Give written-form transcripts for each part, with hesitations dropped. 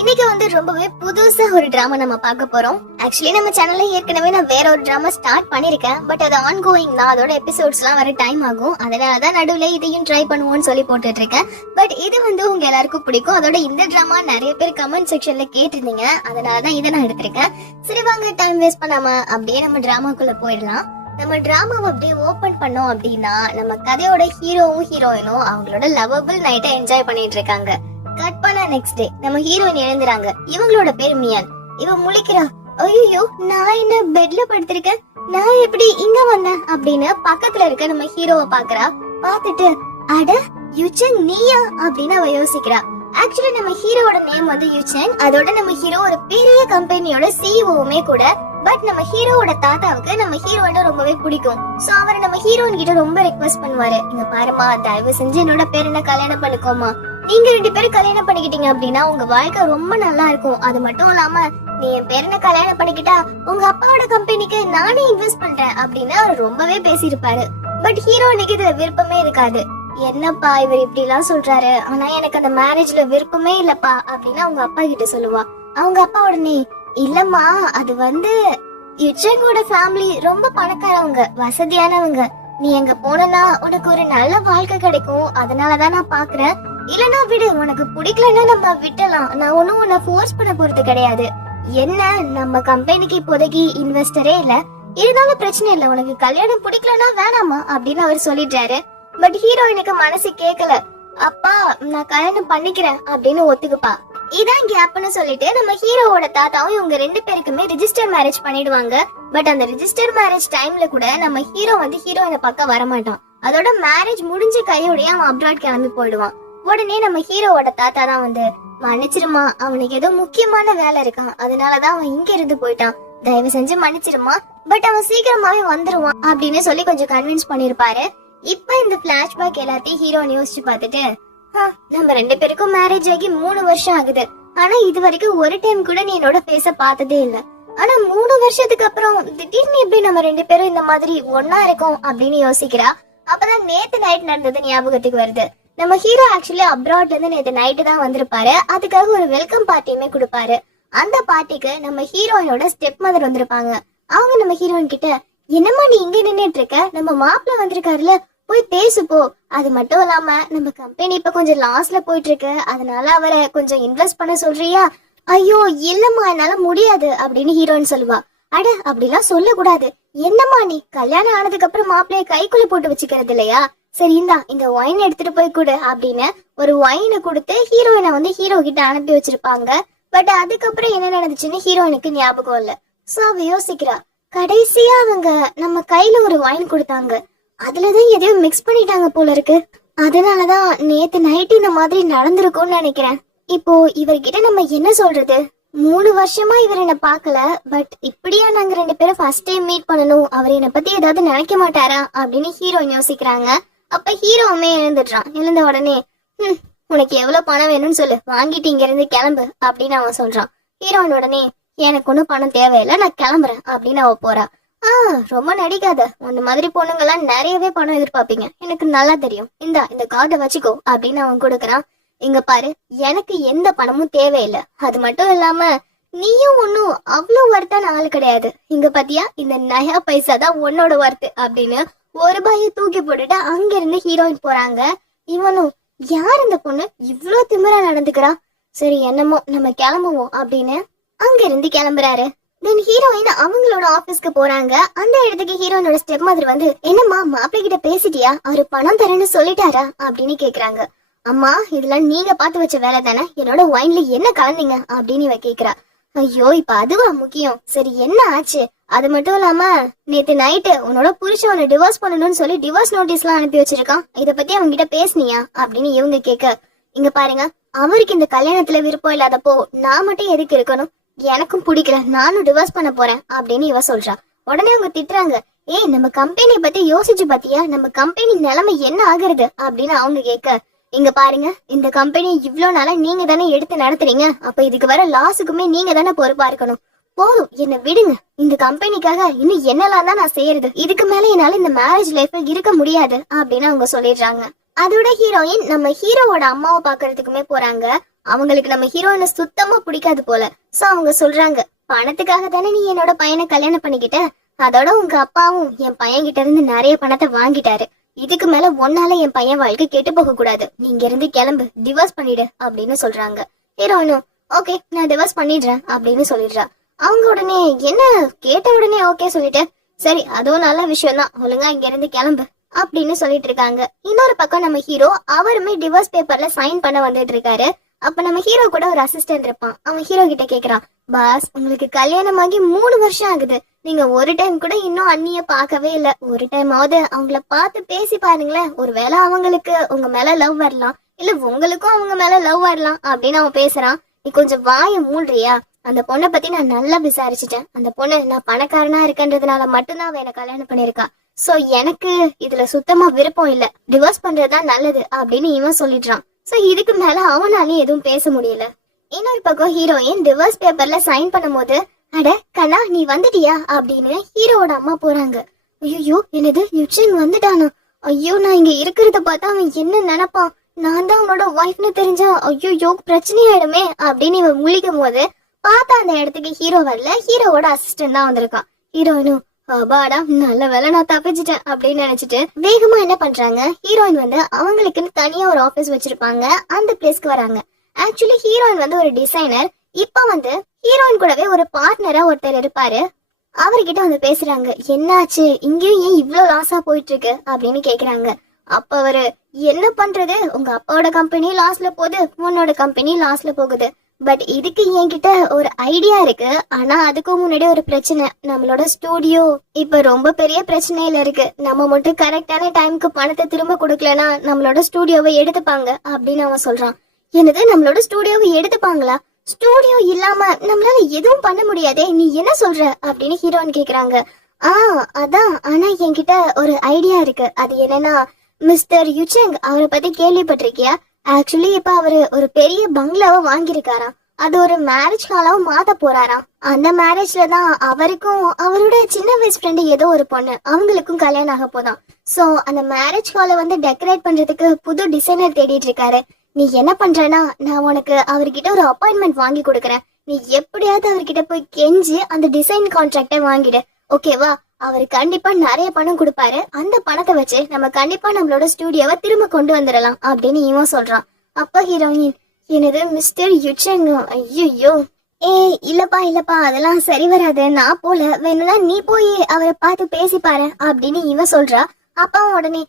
இன்னைக்கு வந்து ரொம்பவே புதுசா ஒரு டிராமா நம்ம பார்க்க போறோம். ஆக்சுவலி நம்ம சேனல்ல ஏற்கனவே நான் வேற ஒரு டிராமா ஸ்டார்ட் பண்ணிருக்கேன். பட் அது ஆன்கோயிங் தான். அதோட எபிசோட்ஸ் எல்லாம் வர டைம் ஆகும். அதனாலதான் நடுவுல இதையும் ட்ரை பண்ணுவோம்னு சொல்லி போட்டுட்டு இருக்கேன். பட் இது வந்து உங்க எல்லாருக்கும் பிடிக்கும். அதோட இந்த டிராமா நிறைய பேர் கமெண்ட் செக்ஷன்ல கேட்டிருந்தீங்க. அதனாலதான் இதை நான் எடுத்திருக்கேன். சரி வாங்க டைம் வேஸ்ட் பண்ணாம அப்படியே நம்ம டிராமாக்குள்ள போயிடலாம். நம்ம டிராமாவை அப்படியே ஓபன் பண்ணோம் அப்படின்னா நம்ம கதையோட ஹீரோவும் ஹீரோயினும் அவங்களோட லவபிள் நைட்டை என்ஜாய் பண்ணிட்டு இருக்காங்க. கட் பண்ண நெக்ஸ்ட் டே நம்ம ஹீரோயின் எழுந்துறாங்க. இவங்களோட பேர் மியான். இவ முழிக்கிறா. ஐயோ நான் என்ன பெட்ல படுத்திருக்கேன், நான் எப்படி இங்க வந்தேன் அப்படின்னு பக்கத்துல இருக்க நம்ம ஹீரோவை பாக்குறா. பாத்துட்டு அட யுச்சன் நீயா அப்படின்னு அவ யோசிக்கிறா. ஆக்சுவலி நம்ம ஹீரோவோட நேம் வந்து யுச்சன். அதோட நம்ம ஹீரோ ஒரு பெரிய கம்பெனியோட சிஇஓவுமே கூட. பட் நம்ம ஹீரோவோட தாத்தாவுக்கு நம்ம ஹீரோயின ரொம்பவே பிடிக்கும். சோ அவரை நம்ம ஹீரோயின் கிட்ட ரொம்ப ரெக்வெஸ்ட் பண்ணுவாரு. இங்க பாருமா, தயவு செஞ்சு என்னோட பேரனை கல்யாணம் பண்ணிக்கோமா. நீங்க 2 பேரும் கல்யாணம் பண்ணிக்கிட்டீங்க அப்படின்னா உங்க வாழ்க்கை ரொம்ப நல்லா இருக்கும். அது மட்டும் இல்லாம நீ என் பேரனை கல்யாணம் பண்ணிக்கிட்டா உங்க அப்பாவோட கம்பெனிக்கு நானே இன்வெஸ்ட் பண்றேன் அப்படின்னு அவர் ரொம்பவே பேசியிருப்பாரு. பட் ஹீரோயினுக்கு இதுல விருப்பமே இருக்காது. என்னப்பா இவர் இப்படி எல்லாம் சொல்றாரு, ஆனா எனக்கு அந்த மேரேஜ்ல விருப்பமே இல்லப்பா அப்படின்னு அவங்க அப்பா கிட்ட சொல்லுவா. அவங்க அப்பா உடனே இல்லம்மா, அது வந்து யுச்சனோட ஃபேமிலி ரொம்ப பணக்காரவங்க, வசதியானவங்க. நீ எங்க போனா உனக்கு ஒரு நல்ல வாழ்க்கை கிடைக்கும், அதனாலதான் நான் பாக்குறேன். இல்லனா விடு, உனக்கு பிடிக்கலன்னா நம்ம விட்டலாம். நான் ஒன்னும் உன்னை ஃபோர்ஸ் பண்ண போறது கிடையாது. என்ன நம்ம கம்பெனிக்கு இப்போதைக்கு இன்வெஸ்டரே இல்ல, இருந்தாலும் பிரச்சனை இல்ல, உனக்கு கல்யாணம் பிடிக்கலன்னா வேணாமா அப்படின்னு அவர் சொல்லிட்டாரு. பட் ஹீரோயினுக்கு மனசு கேட்கல. அப்பா நான் கல்யாணம் பண்ணிக்கிறேன் அப்படின்னு ஒத்துக்குப்பா. இதான் கேப்னு சொல்லிட்டு நம்ம ஹீரோவோட தாத்தாவும் இவங்க 2 பேருக்குமே ரிஜிஸ்டர் மேரேஜ் பண்ணிடுவாங்க. பட் அந்த ரிஜிஸ்டர் மேரேஜ் டைம்ல கூட நம்ம ஹீரோ வந்து ஹீரோயினை பார்க்க வரமாட்டான். அதோட மேரேஜ் முடிஞ்ச கையோடய அவன் அப்ராட் கிளம்பி போயிடுவான். உடனே நம்ம ஹீரோவோட தாத்தா தான் வந்து மன்னிச்சிருமா, அவனுக்கு ஏதோ முக்கியமான வேலை இருக்கான், அதனாலதான் அவன் இங்க இருந்து போயிட்டான், தயவு செஞ்சு மன்னிச்சிருமா, பட் அவன் சீக்கிரமாவே வந்துருவான் அப்படின்னு சொல்லி கொஞ்சம் கன்வின்ஸ் பண்ணிருப்பாரு. இப்ப இந்த பிளாஷ்பேக் எல்லாத்தையும் ஹீரோன்னு யோசிச்சு பார்த்துட்டு நம்ம 2 பேருக்கும் மேரேஜ் ஆகி 3 வருஷம் ஆகுது, ஆனா இது வரைக்கும் ஒரு டைம் கூட நீ என்னோட பேச பார்த்ததே இல்ல. ஆனா 3 வருஷத்துக்கு அப்புறம் திடீர்னு எப்படி நம்ம 2 பேரும் இந்த மாதிரி ஒன்னா இருக்கோம் அப்படின்னு யோசிக்கிறா. அப்பதான் நேத்து நைட் நடந்தது ஞாபகத்துக்கு வருது. நம்ம ஹீரோ ஆக்சுவலி அப்ராட்ல இருந்து நேத்து நைட்டு தான் வந்திருப்பாரு. அதுக்காக ஒரு வெல்கம் பார்ட்டியுமே கொடுப்பாரு. அந்த பார்ட்டிக்கு நம்ம ஹீரோயினோட ஸ்டெப் மதர் வந்திருப்பாங்க. அவங்க நம்ம ஹீரோயின் கிட்ட என்னம்மா நீ இங்க நின்னுட்டு இருக்க, நம்ம மாப்பிள்ள வந்திருக்காருல, போய் பேசு போ. அது மட்டும் இல்லாம நம்ம கம்பெனி இப்ப கொஞ்சம் லாஸ்ல போயிட்டு இருக்கு, அதனால அவரை கொஞ்சம் இன்வெஸ்ட் பண்ண சொல்றியா. ஐயோ இல்லம்மா என்னால முடியாது அப்படின்னு ஹீரோயின் சொல்லுவா. அட அப்படிலாம் சொல்ல கூடாது, என்னம்மா நீ கல்யாணம் ஆனதுக்கு அப்புறம் மாப்பிள்ளைய கைக்குள்ள போட்டு வச்சுக்கிறது இல்லையா, சரி இந்தா இந்த ஒயின் எடுத்துட்டு போய் கொடு அப்படின்னு ஒரு ஒயினை கொடுத்து ஹீரோயினை வந்து ஹீரோ கிட்ட அனுப்பி வச்சிருப்பாங்க. பட் அதுக்கப்புறம் என்ன நடந்துச்சுன்னு ஹீரோயினுக்கு ஞாபகம் இல்ல. சோ அவ யோசிக்கிறா, கடைசியா அவங்க நம்ம கையில ஒரு ஒயின் கொடுத்தாங்க, அதுலதான் எதையோ மிக்ஸ் பண்ணிட்டாங்க போல இருக்கு, அதனாலதான் நேத்து நைட் இந்த மாதிரி நடந்திருக்கும்னு நினைக்கிறேன். இப்போ இவர்கிட்ட நம்ம என்ன சொல்றது, 3 வருஷமா இவர் என்ன பாக்கல, பட் இப்படியா நாங்க 2 பேரும் ஃபர்ஸ்ட் டைம் மீட் பண்ணணும், அவர் என்ன பத்தி ஏதாவது நினைக்க மாட்டாரா அப்படின்னு ஹீரோயின் யோசிக்கிறாங்க. அப்ப ஹீரோவுமே எழுந்துடுறான். எழுந்த உடனே உனக்கு எவ்வளவு பணம் வேணும்னு சொல்லு, வாங்கிட்டு இங்க இருந்து கிளம்பு அப்படின்னு அவன் சொல்றான். ஹீரோயின் உடனே எனக்கு ஒன்னும் பணம் தேவையில்லை, நான் கிளம்புறேன் அப்படின்னு அவ போறா. ரொம்ப நடிக்காத, உன்ன மாதிரி பொண்ணுங்கெல்லாம் நிறையவே பணம் எதிர்பார்ப்பீங்க, எனக்கு நல்லா தெரியும், இந்த கார்டை வச்சுக்கோ அப்படின்னு அவன் கொடுக்கறான். இங்க பாரு, எனக்கு எந்த பணமும் தேவையில்லை, அது மட்டும் இல்லாம நீயும் ஒன்னும் அவ்வளவு வர்த்தான ஆளு கிடையாது, இங்க பாத்தியா இந்த நயா பைசா தான் உன்னோட வர்த்து அப்படின்னு ₹1 தூக்கி போட்டுட்டு அங்க இருந்து ஹீரோயின் போறாங்க. இவனும் யார் இந்த பொண்ணு இவ்வளவு திமிரா நடந்துக்கிறா, சரி என்னமோ நம்ம கிளம்புவோம் அப்படின்னு அங்க இருந்து கிளம்புறாரு. தென் ஹீரோயின் அவங்களோட ஆபீஸ்க்கு போறாங்க. அந்த இடத்துக்கு ஹீரோயினோட ஸ்டெப் மதர் வந்து என்னம்மா மாப்பிள்ளை கிட்ட பேசிட்டியா, அவரு பணம் தரேன்னு சொல்லிட்டாரா அப்படின்னு கேக்குறாங்க. அம்மா இதெல்லாம் நீங்க பாத்து வச்ச வேலை தானே, என்னோட ஒயின்ல என்ன கலந்தீங்க அப்படின்னு இவ கேக்குறா. ஐயோ இப்ப அதுவா முக்கியம், சரி என்ன ஆச்சு, அது மட்டும் இல்லாம நேத்து நைட்டு உன்னோட புருஷன் உன்னை டிவோர்ஸ் பண்ணணும்னு சொல்லி டிவோர்ஸ் நோட்டீஸ் எல்லாம் அனுப்பி வச்சிருக்கான், இத பத்தி அவங்க கிட்ட பேசுனியா அப்படின்னு இவங்க கேட்க, இங்க பாருங்க அவருக்கு இந்த கல்யாணத்துல விருப்பம் இல்லாதப்போ நான் மட்டும் எதுக்கு இருக்கணும், எனக்கும் பிடிக்கல, நானும் டிவோர்ஸ் பண்ண போறேன் அப்படின்னு இவ சொல்றா. உடனே அவங்க திட்டுறாங்க, ஏய் நம்ம கம்பெனி பத்தி யோசிச்சு பாத்தியா, நம்ம கம்பெனி நிலைமை என்ன ஆகுறது அப்படின்னு அவங்க கேட்க, இங்க பாருங்க இந்த கம்பெனி இவ்வளவு நாளா நீங்க தானே எடுத்து நடத்துறீங்க, அப்ப இதுக்கு வர லாஸுக்குமே நீங்க தானே பொறுப்பா இருக்கணும், போதும் என்ன விடுங்க, இந்த கம்பெனிக்காக இன்னும் என்னெல்லாம் தான் நான் செய்யறது, இதுக்கு மேல என்னால இந்த மேரேஜ் லைஃப்ல இருக்க முடியாது அப்படின்னு அவங்க சொல்லிடுறாங்க. அதோட ஹீரோயின் நம்ம ஹீரோவோட அம்மாவை பாக்குறதுக்குமே போறாங்க. அவங்களுக்கு நம்ம ஹீரோயினை சுத்தமா பிடிக்காது போல. சோ அவங்க சொல்றாங்க, பணத்துக்காக தானே நீ என்னோட பையனை கல்யாணம் பண்ணிக்கிட்ட, அதோட உங்க அப்பாவும் என் பையன் கிட்ட இருந்து நிறைய பணத்தை வாங்கிட்டாரு. இதுக்கு மேல ஒன்னால என் பையன் வாழ்க்கை கெட்டு போக கூடாது, நீங்க இருந்து கிளம்பு, டிவோர்ஸ் பண்ணிடு அப்படின்னு சொல்றாங்க. ஹீரோயினும் ஓகே நான் டிவோர்ஸ் பண்ணிடுறேன் அப்படின்னு சொல்லிடுறா. அவங்க உடனே என்ன கேட்ட உடனே ஓகே சொல்லிட்டு, சரி அதுவும் நல்ல விஷயம் தான், ஒழுங்கா இங்க இருந்து கிளம்பு அப்படின்னு சொல்லிட்டு இருக்காங்க. இன்னொரு பக்கம் நம்ம ஹீரோ அவருமே டிவோர்ஸ் பேப்பர்ல சைன் பண்ண வந்துட்டு இருக்காரு. அப்ப நம்ம ஹீரோ கூட ஒரு அசிஸ்டன்ட் இருப்பான். அவன் ஹீரோ கிட்ட கேக்குறான், பாஸ் உங்களுக்கு கல்யாணமாகி 3 வருஷம் ஆகுது, நீங்க ஒரு டைம் கூட இன்னும் அண்ணிய பார்க்கவே இல்ல, ஒரு டைமாவது அவங்கள பார்த்து பேசி பாருங்களேன், ஒருவேளை அவங்களுக்கு உங்க மேல லவ் வரலாம், இல்ல உங்களுக்கும் அவங்க மேல லவ் வரலாம் அப்படின்னு அவன் பேசுறான். நீ கொஞ்சம் வாய மூடுறியா, அந்த பொண்ணை பத்தி நான் நல்லா விசாரிச்சுட்டேன், அந்த பொண்ணு நான் பணக்காரனா இருக்கன்றதுனால மட்டும்தான் அவ என்ன கல்யாணம் பண்ணிருக்கா, சோ எனக்கு இதுல சுத்தமா விருப்பம் இல்ல, டிவோர்ஸ் பண்றதுதான் நல்லது அப்படின்னு இவன் சொல்லிடுறான். சோ இதுக்கு மேல அவனாலையும் எதுவும் பேச முடியல. இன்னொரு பக்கம் ஹீரோயின் டிவோர்ஸ் பேப்பர்ல சைன் பண்ணும்போது, அட கண்ணா நீ வந்துட்டியா அப்படின்னு ஹீரோவோட அம்மா போறாங்க. ஐயோ என்னது யுச்சன் வந்துட்டானா, ஐயோ நான் இங்க இருக்கிறத பார்த்தா அவன் என்ன நினைப்பான், நான் தான் அவனோட ஒய்ஃப்னு தெரிஞ்சா ஐயோ பிரச்சனையாயிடுமே அப்படின்னு இவன் முழிக்கும் போது பார்த்தா அந்த இடத்துக்கு ஹீரோ வரல, ஹீரோவோட அசிஸ்டன்ட் தான் வந்திருக்கான். ஹீரோயினும் அபாடா நல்ல வேலை நான் தப்பிச்சிட்டேன் அப்படின்னு நினைச்சிட்டு வேகமா என்ன பண்றாங்க, ஹீரோயின் வந்து அவங்களுக்குன்னு தனியா ஒரு ஆபீஸ் வச்சிருப்பாங்க, அந்த பிளேஸ்க்கு வராங்க. ஆக்சுவலி ஹீரோயின் வந்து ஒரு டிசைனர், இப்ப வந்து ஹீரோயின் கூடவே ஒரு பார்ட்னரா ஒருத்தர் இருப்பாரு, அவர்கிட்ட வந்து பேசுறாங்க. என்னாச்சு இங்கேயும் ஏன் இவ்ளோ லாஸா போயிட்டு இருக்கு அப்படின்னு கேக்குறாங்க. அப்ப அவரு என்ன பண்றது, உங்க அப்பாவோட கம்பெனி லாஸ்ல போகுது, உன்னோட கம்பெனி லாஸ்ல போகுது, பட் இதுக்கு என்கிட்ட ஒரு ஐடியா இருக்கு, ஆனா அதுக்கு முன்னாடி ஒரு பிரச்சனை, நம்மளோட ஸ்டூடியோ இப்ப ரொம்ப பெரிய பிரச்சனையில இருக்கு, நம்ம மட்டும் கரெக்டான டைமுக்கு பணத்தை திரும்ப கொடுக்கலனா நம்மளோட ஸ்டூடியோவை எடுத்துப்பாங்க அப்படின்னு அவன் சொல்றான். என்னது நம்மளோட ஸ்டூடியோவை எடுத்துப்பாங்களா, ஸ்டூடியோ இல்லாம நம்மளால எதுவும் பண்ண முடியாதே, நீ என்ன சொல்ற அப்படின்னு ஹீரோயின் கேக்குறாங்க. அதான், ஆனா என்கிட்ட ஒரு ஐடியா இருக்கு, அது என்னன்னா மிஸ்டர் யுச்சங் அவரை பத்தி கேள்விப்பட்டிருக்கியா, ஆக்சுவலி இப்ப அவரு ஒரு பெரிய பங்களாவை வாங்கியிருக்காராம், அது ஒரு மேரேஜ் ஹாலாவும் மாத்த போறாராம், அந்த மேரேஜ்ல தான் அவருக்கும் அவரோட சின்ன வயசு ஃப்ரெண்டு ஏதோ ஒரு பொண்ணு அவங்களுக்கும் கல்யாணம் ஆக போதான். சோ அந்த மேரேஜ் ஹாலை வந்து டெக்கரேட் பண்றதுக்கு புது டிசைனர் தேடிட்டு இருக்காரு. நீ என்ன பண்றனா, நான் உனக்கு அவர்கிட்ட ஒரு அப்பாயின்மெண்ட் வாங்கி கொடுக்கறேன், நீ எப்படியாவது அவர்கிட்ட போய் கெஞ்சி அந்த டிசைன் கான்ட்ராக்டை வாங்கிடு, ஓகேவா, அவரு கண்டிப்பா நிறைய பணம் கொடுப்பாரு, அந்த பணத்தை வச்சு நம்ம கண்டிப்பா நம்மளோட ஸ்டூடியோவை திரும்ப கொண்டு வந்துடலாம் அப்படின்னு இவன் சொல்றான். அப்ப ஹீரோயின் என்னது மிஸ்டர் யுச்சங், ஐயோ இல்லப்பா அதெல்லாம் சரி வராது, நான் போல, வேணும்னா நீ போய் அவரை பார்த்து பேசி பாரு அப்படின்னு இவன் சொல்றா. அப்பா உடனே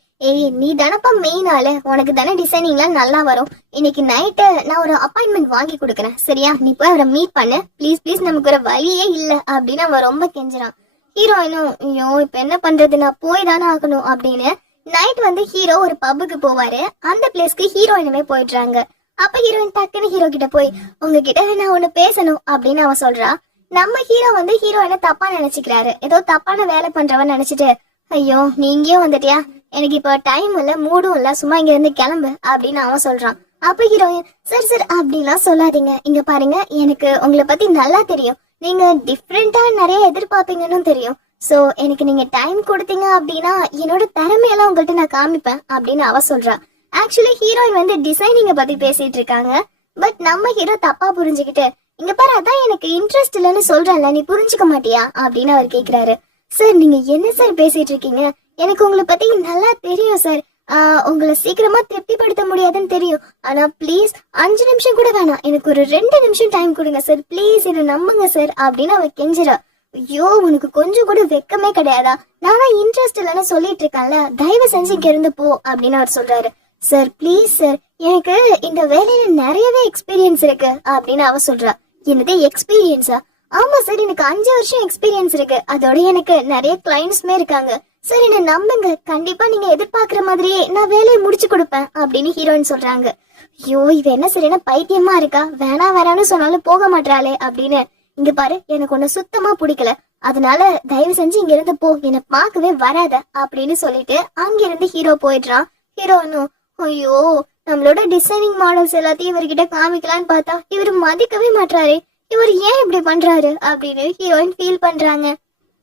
நீ தானப்பா மெயின் ஆளு, உனக்கு தானே டிசைனிங்லாம் நல்லா வரும், இன்னைக்கு நைட்டு நான் ஒரு அப்பாயின்மெண்ட் வாங்கி கொடுக்குறேன், சரியா, நீ போய் அவரை மீட் பண்ணு ப்ளீஸ் நமக்கு ஒரு வழியே இல்ல அப்படின்னு அவன் ரொம்ப கெஞ்சுறான். ஹீரோயினும் ஐயோ இப்ப என்ன பண்றது, நான் போய் தானே ஆகணும் அப்படின்னு நைட் வந்து ஹீரோ ஒரு பப்புக்கு போவாரு, அந்த பிளேஸ்க்கு ஹீரோயினுமே போயிடுறாங்க. அப்ப ஹீரோயின் டக்குன்னு ஹீரோ கிட்ட போய் உங்ககிட்ட நான் ஒண்ணு பேசணும் அப்படின்னு அவன் சொல்றா. நம்ம ஹீரோ வந்து ஹீரோயினை தப்பா நினைச்சுக்கிறாரு, ஏதோ தப்பான வேலை பண்றவன் நினைச்சிட்டு, ஐயோ நீ இங்கேயும் வந்துட்டியா, எனக்கு இப்ப டைம் இல்ல மூடும் இல்ல, சும்மா இங்க இருந்து கிளம்பு அப்படின்னு அவன் சொல்றான். அப்ப ஹீரோயின் சார் அப்படிலாம் சொல்லாதீங்க, இங்க பாருங்க எனக்கு உங்களை பத்தி நல்லா தெரியும், நீங்க டிஃப்ரெண்டா நிறைய எதிர்பார்ப்பீங்கன்னு தெரியும், சோ எனக்கு நீங்க டைம் கொடுத்தீங்க அப்படின்னா என்னோட திறமையெல்லாம் உங்கள்ட்ட நான் காமிப்பேன் அப்படின்னு அவ சொல்றா. ஆக்சுவலி ஹீரோயின் வந்து டிசைனிங்க பத்தி பேசிட்டு இருக்காங்க, பட் நம்ம ஹீரோ தப்பா புரிஞ்சுக்கிட்டு, இங்க பாரு அதான் எனக்கு இன்ட்ரெஸ்ட் இல்லைன்னு சொல்றேன்ல, நீ புரிஞ்சுக்க மாட்டியா அப்படின்னு அவர் கேக்குறாரு. சார் நீங்க என்ன சார் பேசிட்டு இருக்கீங்க, எனக்கு உங்களை பத்தி நல்லா தெரியும் சார், உங்களை சீக்கிரமா திருப்திப்படுத்த முடியாதுன்னு தெரியும், ஆனா ப்ளீஸ் 5 நிமிஷம் கூட வேணாம், எனக்கு ஒரு 2 நிமிஷம் டைம் கொடுங்க சார், ப்ளீஸ் இதை நம்புங்க சார் அப்படின்னு அவ கெஞ்சிரா. ஐயோ உனக்கு கொஞ்சம் கூட வெக்கமே கிடையாதா, நானா இன்ட்ரெஸ்ட் இல்லைன்னு சொல்லிட்டு இருக்கேன்ல, தயவு செஞ்சு இங்க இருந்து போ அப்படின்னு அவர் சொல்றாரு. சார் ப்ளீஸ் சார், எனக்கு இந்த வேலையில நிறையவே எக்ஸ்பீரியன்ஸ் இருக்கு அப்படின்னு அவ சொல்றா. என்னது எக்ஸ்பீரியன்ஸா, ஆமா சார் எனக்கு 5 வருஷம் எக்ஸ்பீரியன்ஸ் இருக்கு, அதோட எனக்கு நிறைய கிளைண்ட்ஸ்மே இருக்காங்க சார், என்ன நம்புங்க, கண்டிப்பா நீங்க எதிர்பார்க்கிற மாதிரியே நான் வேலையை முடிச்சு கொடுப்பேன் அப்படின்னு ஹீரோயின் சொல்றாங்க. ஐயோ இவ என்ன சரி என்ன பைத்தியமா இருக்கா, வேணான்னு சொன்னாலும் போக மாட்டாளே அப்படின்னு. இங்க பாரு எனக்கு ஒண்ணு சுத்தமா பிடிக்கல, அதனால தயவு செஞ்சு இங்க இருந்து போ, என்ன பார்க்கவே வராத அப்படின்னு சொல்லிட்டு அங்கிருந்து ஹீரோ போயிடுறான். ஹீரோனும் ஐயோ நம்மளோட டிசைனிங் மாடல்ஸ் எல்லாத்தையும் இவர்கிட்ட காமிக்கலான்னு பார்த்தா இவர் மதிக்கவே மாட்டாரு, இவர் ஏன் இப்படி பண்றாரு அப்படின்னு ஹீரோயின் ஃபீல் பண்றாங்க.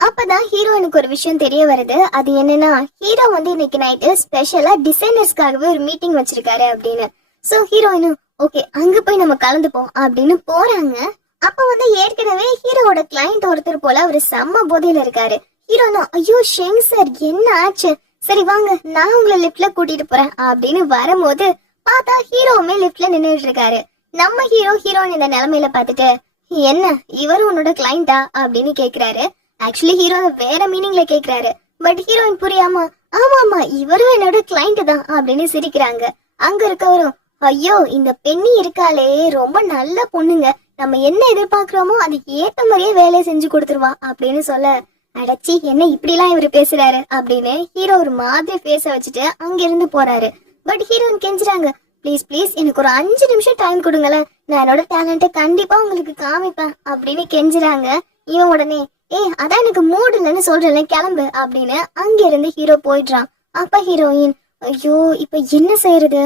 அப்பதான் ஹீரோயினுக்கு ஒரு விஷயம் தெரிய வருது, அது என்னன்னா ஹீரோ வந்து இன்னைக்கு நைட்டு ஸ்பெஷலா டிசைனர்ஸ்க்காகவே ஒரு மீட்டிங் வச்சிருக்காரு அப்படின்னு. சோ ஹீரோயினும் ஓகே அங்க போய் நம்ம கலந்துப்போம் அப்படின்னு போறாங்க. அப்ப வந்து ஏற்கனவே ஹீரோவோட கிளைண்ட் ஒருத்தர் போல அவரு செம்ம போதையில இருக்காரு. ஹீரோனா ஐயோ ஷெங் சார் என்ன ஆச்சு, சரி வாங்க நான் உங்களை லிப்ட்ல கூட்டிட்டு போறேன் அப்படின்னு வரும்போது பார்த்தா ஹீரோவுமே லிப்ட்ல நின்னுட்டு இருக்காரு. நம்ம ஹீரோயின் இந்த நிலைமையில பாத்துட்டு என்ன இவரும் உன்னோட கிளைண்டா அப்படின்னு கேக்குறாரு. ஆக்சுவலி ஹீரோ வேற மீனிங்ல கேக்குறாரு. பட் ஹீரோயின் புரியாம ஆமா இவரும் என்னோட கிளைண்ட் தான் அப்படின்னு சிரிக்கிறாங்க. அங்க இருக்கவரும் ஐயோ இந்த பெண்ணி இருக்காளே ரொம்ப நல்ல பொண்ணுங்க, நம்ம என்ன எதிர்பார்க்கிறோமோ அதுக்கு ஏத்த மாதிரியே வேலையை செஞ்சு கொடுத்துருவா அப்படின்னு சொல்ல அடைச்சி என்ன இப்படி எல்லாம் இவரு பேசுறாரு அப்படின்னு ஹீரோ ஒரு மாதிரி பேச வச்சுட்டு அங்க இருந்து போறாரு. பட் ஹீரோயின் கெஞ்சுறாங்க ப்ளீஸ் எனக்கு ஒரு 5 நிமிஷம் டைம் கொடுங்களேன், நான் என்னோட டேலண்ட்டை கண்டிப்பா உங்களுக்கு காமிப்பேன் அப்படின்னு கெஞ்சுறாங்க. இவன் உடனே அதான் எனக்கு மூடு இல்லைன்னு சொல்றேன்ல கிளம்பு அப்படின்னு அங்க இருந்து ஹீரோ போயிடுறான். அப்ப ஹீரோயின் ஐயோ இப்ப என்ன செய்யறது,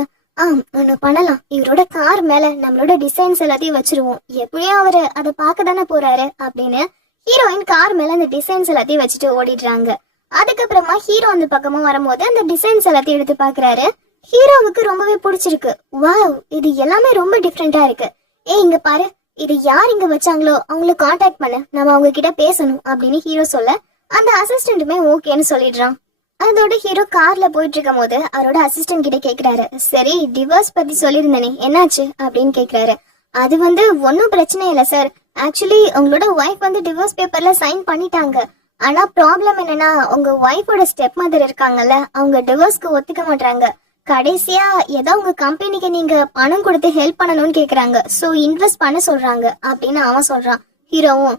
ஒண்ணு பண்ணலாம், இவரோட கார் மேல நம்மளோட டிசைன்ஸ் எல்லாத்தையும் வச்சிருவோம், எப்படியும் அவரு அதை பார்க்க தானே போறாரு அப்படின்னு ஹீரோயின் கார் மேல அந்த டிசைன்ஸ் எல்லாத்தையும் வச்சுட்டு ஓடிடுறாங்க. அதுக்கப்புறமா ஹீரோ அந்த பக்கமா வரும்போது அந்த டிசைன்ஸ் எல்லாத்தையும் எடுத்து பாக்குறாரு. ஹீரோவுக்கு ரொம்பவே பிடிச்சிருக்கு. வாவ் இது எல்லாமே ரொம்ப டிஃப்ரெண்டா இருக்கு. இங்க பாரு, இது யார் இங்க வச்சாங்களோ அவங்கள காண்டாக்ட் பண்ண, நம்ம அவங்க கிட்ட பேசணும் அப்படின்னு ஹீரோ சொல்ல அந்த அசிஸ்டன்ட்டுமே ஓகேன்னு சொல்லிடுறான். அதோட ஹீரோ கார்ல போயிட்டு இருக்கும் போது அவரோட அசிஸ்டன்ட் கிட்ட கேக்குறாரு, சரி டிவோர்ஸ் பத்தி சொல்லியிருந்தேனே என்னாச்சு அப்படின்னு கேக்குறாரு. அது வந்து ஒன்னும் பிரச்சனை இல்ல சார், ஆக்சுவலி உங்களோட ஒய்ஃப் வந்து டிவோர்ஸ் பேப்பர்ல சைன் பண்ணிட்டாங்க. ஆனா ப்ராப்ளம் என்னன்னா உங்க ஒய்ஃபோட ஸ்டெப் மதர் இருக்காங்கல்ல, அவங்க டிவோர்ஸ்க்கு ஒத்துக்க மாட்டாங்க. கடைசியா ஏதோ உங்க கம்பெனிக்கு நீங்க பணம் கொடுத்து ஹெல்ப் பண்ணணும்னு கேக்குறாங்க, சோ இன்வெஸ்ட் பண்ண சொல்றாங்க அப்படின்னு அவன் சொல்றான். ஹீரோவும்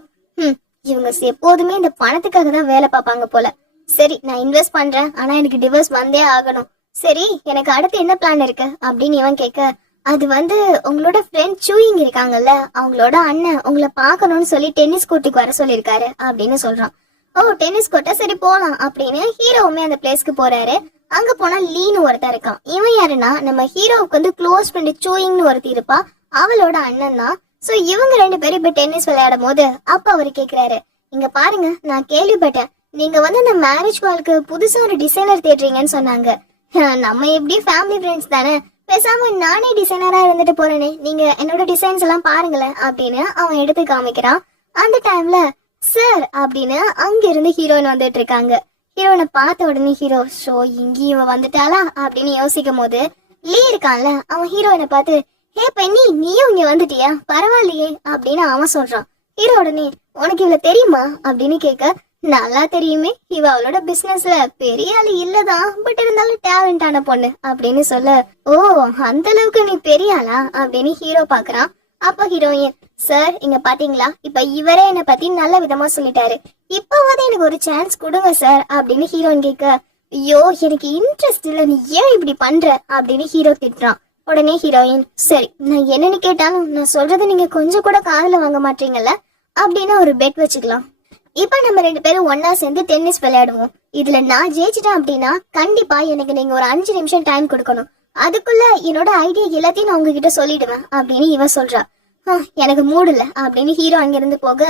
இவங்க எப்போதுமே இந்த பணத்துக்காக தான் வேலை பார்ப்பாங்க போல, சரி நான் இன்வெஸ்ட் பண்றேன் ஆனா எனக்கு டிவோர்ஸ் வந்தே ஆகணும், சரி எனக்கு அடுத்து என்ன பிளான் இருக்கு அப்படின்னு இவன் கேட்க, அது வந்து உங்களோட ஃப்ரெண்ட் சூயிங் இருக்காங்கல்ல, அவங்களோட அண்ணன் உங்களை பாக்கணும்னு சொல்லி டென்னிஸ் கோர்ட்டுக்கு வர சொல்லிருக்காரு அப்படின்னு சொல்றான். டென்னிஸ் கோர்ட்டா சரி போலாம் அப்படின்னு ஹீரோவுமே அந்த பிளேஸ்க்கு போறாரு. அங்க போனா லீனு ஒருத்தர் இருக்கான். இவன் யாருன்னா நம்ம ஹீரோவுக்கு வந்து க்ளோஸ் ஃப்ரெண்ட் சூயிங்னு ஒருத்தி இருப்பா, அவளோட அண்ணன் தான். சோ இவங்க 2 பேரும் இப்ப டென்னிஸ் விளையாடும் போது அப்ப அவரு கேக்குறாரு, இங்க பாருங்க நான் கேள்விப்பட்டேன் நீங்க வந்து அந்த மேரேஜ் ஹாலுக்கு புதுசா ஒரு டிசைனர் தேடுறீங்கன்னு சொன்னாங்க. நம்ம எப்படி ஃபேமிலி ஃப்ரெண்ட்ஸ் தானே, பேசாம நானே டிசைனரா இருந்துட்டு போறேனே, நீங்க என்னோட டிசைன்ஸ் எல்லாம் பாருங்களேன் அப்படின்னு அவன் எடுத்து காமிக்கிறான். அந்த டைம்ல சார் அப்படின்னு அங்க இருந்து ஹீரோயின் வந்துட்டு இருக்காங்க. ஹீரோனை பார்த்த உடனே ஹீரோ ஷோ இங்கேயும் வந்துட்டாளா அப்படின்னு யோசிக்கும் போது லீ இருக்கான்ல, அவன் ஹீரோயினை பார்த்து ஹே பெண்ணி நீயும் இங்க வந்துட்டியா பரவாயில்லையே அப்படின்னு அவன் சொல்றான். ஹீரோ உடனே உனக்கு இவ்வளவு தெரியுமா அப்படின்னு கேட்க, நல்லா தெரியுமே, இவ அவளோட பிசினஸ்ல பெரிய ஆளு இல்லதான், பட் இருந்தாலும் டேலண்டான பொண்ணு அப்படின்னு சொல்ல, ஓ அந்த அளவுக்கு நீ பெரிய ஆளா அப்படின்னு ஹீரோ பாக்குறான். அப்ப ஹீரோயின் சார் இங்க பாத்தீங்களா, இப்ப இவரே என்ன பத்தி நல்ல விதமா சொல்லிட்டாரு, இப்பவாது எனக்கு ஒரு சான்ஸ் கொடுங்க சார் அப்படின்னு ஹீரோயின் கேட்க, ஐயோ எனக்கு இன்ட்ரெஸ்ட் இல்ல, நீ ஏன் இப்படி பண்ற அப்படின்னு ஹீரோ திட்டுறான். உடனே ஹீரோயின் சரி நான் என்னன்னு கேட்டாலும் நான் சொல்றதை நீங்க கொஞ்சம் கூட காதுல வாங்க மாட்டீங்கல்ல அப்படின்னு ஒரு பெட் வச்சுக்கலாம். இப்ப நம்ம 2 பேரும் ஒன்னா சேர்ந்து டென்னிஸ் விளையாடுவோம். இதுல நான் ஜெயிச்சிட்டேன் அப்படின்னா கண்டிப்பா எனக்கு நீங்க ஒரு 5 நிமிஷம் டைம் கொடுக்கணும், அதுக்குள்ள என்னோட ஐடியா எல்லாத்தையும் நான் உங்ககிட்ட சொல்லிடுவேன் அப்படின்னு இவ சொல்றா. எனக்கு மூடல அப்படின்னு ஹீரோ அங்கிருந்து போக,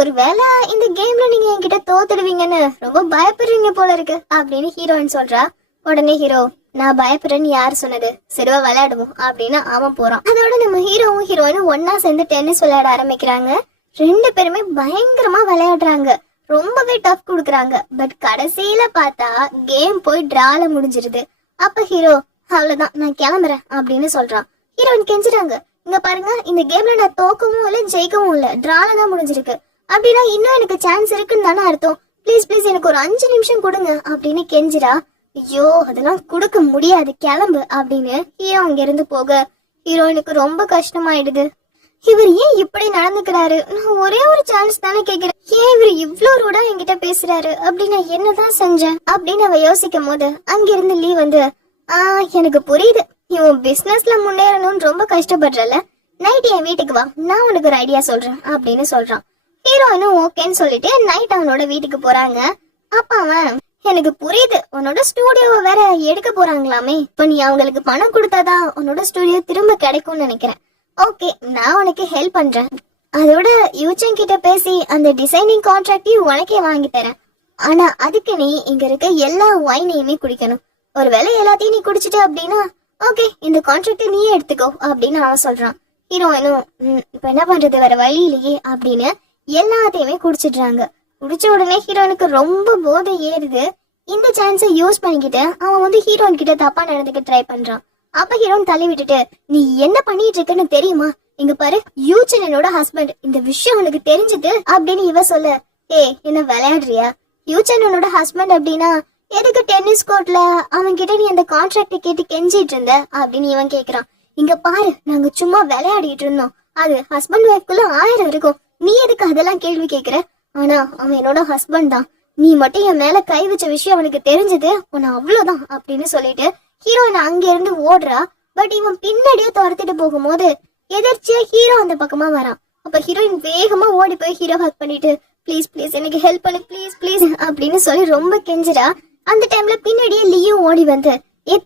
ஒருவேளை இந்த கேம்ல நீங்க என்கிட்ட தோத்துடுவீங்கன்னு ரொம்ப பயப்படுறீங்க போல இருக்கு அப்படின்னு ஹீரோயின் சொல்றா. உடனே ஹீரோ நான் பயப்படுறேன்னு யாரு சொன்னது, சரிவா விளையாடுவோம் அப்படின்னு அவன் போறான். அதோட நம்ம ஹீரோவும் ஹீரோயினும் ஒன்னா சேர்ந்து டென்னிஸ் விளையாட ஆரம்பிக்கிறாங்க. 2 பேருமே பயங்கரமா விளையாடுறாங்க, ரொம்பவே டஃப் கொடுக்குறாங்க. பட் கடைசியில பார்த்தா கேம் போய் டிரால முடிஞ்சிருது. அப்ப ஹீரோ அவ்வளவுதான் நான் கிளம்புறேன் அப்படின்னு சொல்றான். ஹீரோயின் கெஞ்சுறாங்க, இங்க பாருங்க இந்த கேம்ல நான் தோக்கவும் இல்ல ஜெயிக்கவும் இல்ல, டிரால தான் முடிஞ்சிருக்கு, அப்படின்னா இன்னும் எனக்கு சான்ஸ் இருக்குன்னு தானே அர்த்தம், ப்ளீஸ் எனக்கு ஒரு 5 நிமிஷம் கொடுங்க அப்படின்னு கெஞ்சிரா. ஐயோ அதெல்லாம் கொடுக்க முடியாது கிளம்பு அப்படின்னு ஹீரோ அங்க இருந்து போக ஹீரோயினுக்கு ரொம்ப கஷ்டமாயிடுது. இவர் ஏன் இப்படி நடந்துக்கிறாரு, நான் ஒரே ஒரு சான்ஸ் தானே கேக்குறேன், ஏன் இவர் இவ்வளவு ரூடா என்கிட்ட பேசுறாரு அப்படின்னு நான் என்னதான் செஞ்சேன் அப்படின்னு அவ யோசிக்கும் போது அங்கிருந்து லீ வந்து எனக்கு புரியுது, இவன் பிசினஸ்ல முன்னேறணும்னு ரொம்ப கஷ்டப்படுறல, நைட் என் வீட்டுக்கு வா நான் உனக்கு ஒரு ஐடியா சொல்றேன் அப்படின்னு சொல்றான். ஹீரோயினும் ஓகேன்னு சொல்லிட்டு நைட் அவனோட வீட்டுக்கு போறாங்க. அப்ப அவன் எனக்கு புரியுது உன்னோட ஸ்டூடியோவை வேற எடுக்க போறாங்களாமே, இப்ப நீ அவங்களுக்கு பணம் கொடுத்தாதான் உன்னோட ஸ்டூடியோ திரும்ப கிடைக்கும்னு நினைக்கிறேன், ஓகே நான் உனக்கு ஹெல்ப் பண்றேன், அதோட யூச்சன் கிட்ட பேசி அந்த டிசைனிங் கான்ட்ராக்டையும் உனக்கே வாங்கி தரேன், ஆனா அதுக்கு நீ இங்க இருக்க எல்லா ஒயினையுமே குடிக்கணும், ஒருவேளை எல்லாத்தையும் நீ குடிச்சிட்ட அப்படின்னா ஓகே இந்த கான்ட்ராக்ட் நீயே எடுத்துக்கோ அப்படின்னு அவன் சொல்றான். ஹீரோயினும் இப்ப என்ன பண்றது, வேற வழி இல்லையே அப்படின்னு எல்லாத்தையுமே குடிச்சிடுறாங்க. குடிச்ச உடனே ஹீரோயினுக்கு ரொம்ப போதை ஏறுது. இந்த சான்ஸை யூஸ் பண்ணிக்கிட்டு அவன் வந்து ஹீரோயின் கிட்ட தப்பா நடந்துக்க ட்ரை பண்றான். அப்ப ஹீரோயின் தள்ளி விட்டுட்டு, நீ என்ன பண்ணிட்டு இருக்கன்னு தெரியுமா, இங்க பாரு யூச்சன் என்னோட ஹஸ்பண்ட், இந்த விஷயம் உனக்கு தெரிஞ்சது அப்படின்னு இவ சொல்ல, என்ன விளையாடுறியா, யூச்சன் என்னோட ஹஸ்பண்ட் அப்படின்னா எதுக்கு டென்னிஸ் கோர்ட்ல அவன் கிட்ட நீ அந்த கான்ட்ராக்ட் கேட்டு கெஞ்சிட்டு இருந்த அப்படின்னு இவன் கேக்குறான். இங்க பாரு நாங்க சும்மா விளையாடிட்டு இருந்தோம், அது ஹஸ்பண்ட் ஒய்ஃப்குள்ள 1000 இருக்கும், நீ எதுக்கு அதெல்லாம் கேள்வி கேக்குற, ஆனா அவன் என்னோட ஹஸ்பண்ட் தான், நீ மட்டும் என் மேல கை வச்ச விஷயம் அவனுக்கு தெரிஞ்சது உன்னை அவ்வளவுதான் அப்படின்னு சொல்லிட்டு ஹீரோயின் அங்க இருந்து ஓடுறா. பட் இவன் பின்னாடியே துரத்திட்டு போகும்போது எதிர்ச்சியா ஹீரோ அந்த பக்கமா வரான். அப்ப ஹீரோயின் வேகமா ஓடி போய் ஹீரோ ஹக் பண்ணிட்டு, ப்ளீஸ் ப்ளீஸ் எனக்கு ஹெல்ப் பண்ணு ப்ளீஸ் ப்ளீஸ் அப்படின்னு சொல்லி ரொம்ப கெஞ்சிரா. அந்த டைம்ல பின்னாடியே லியோ ஓடி வந்து,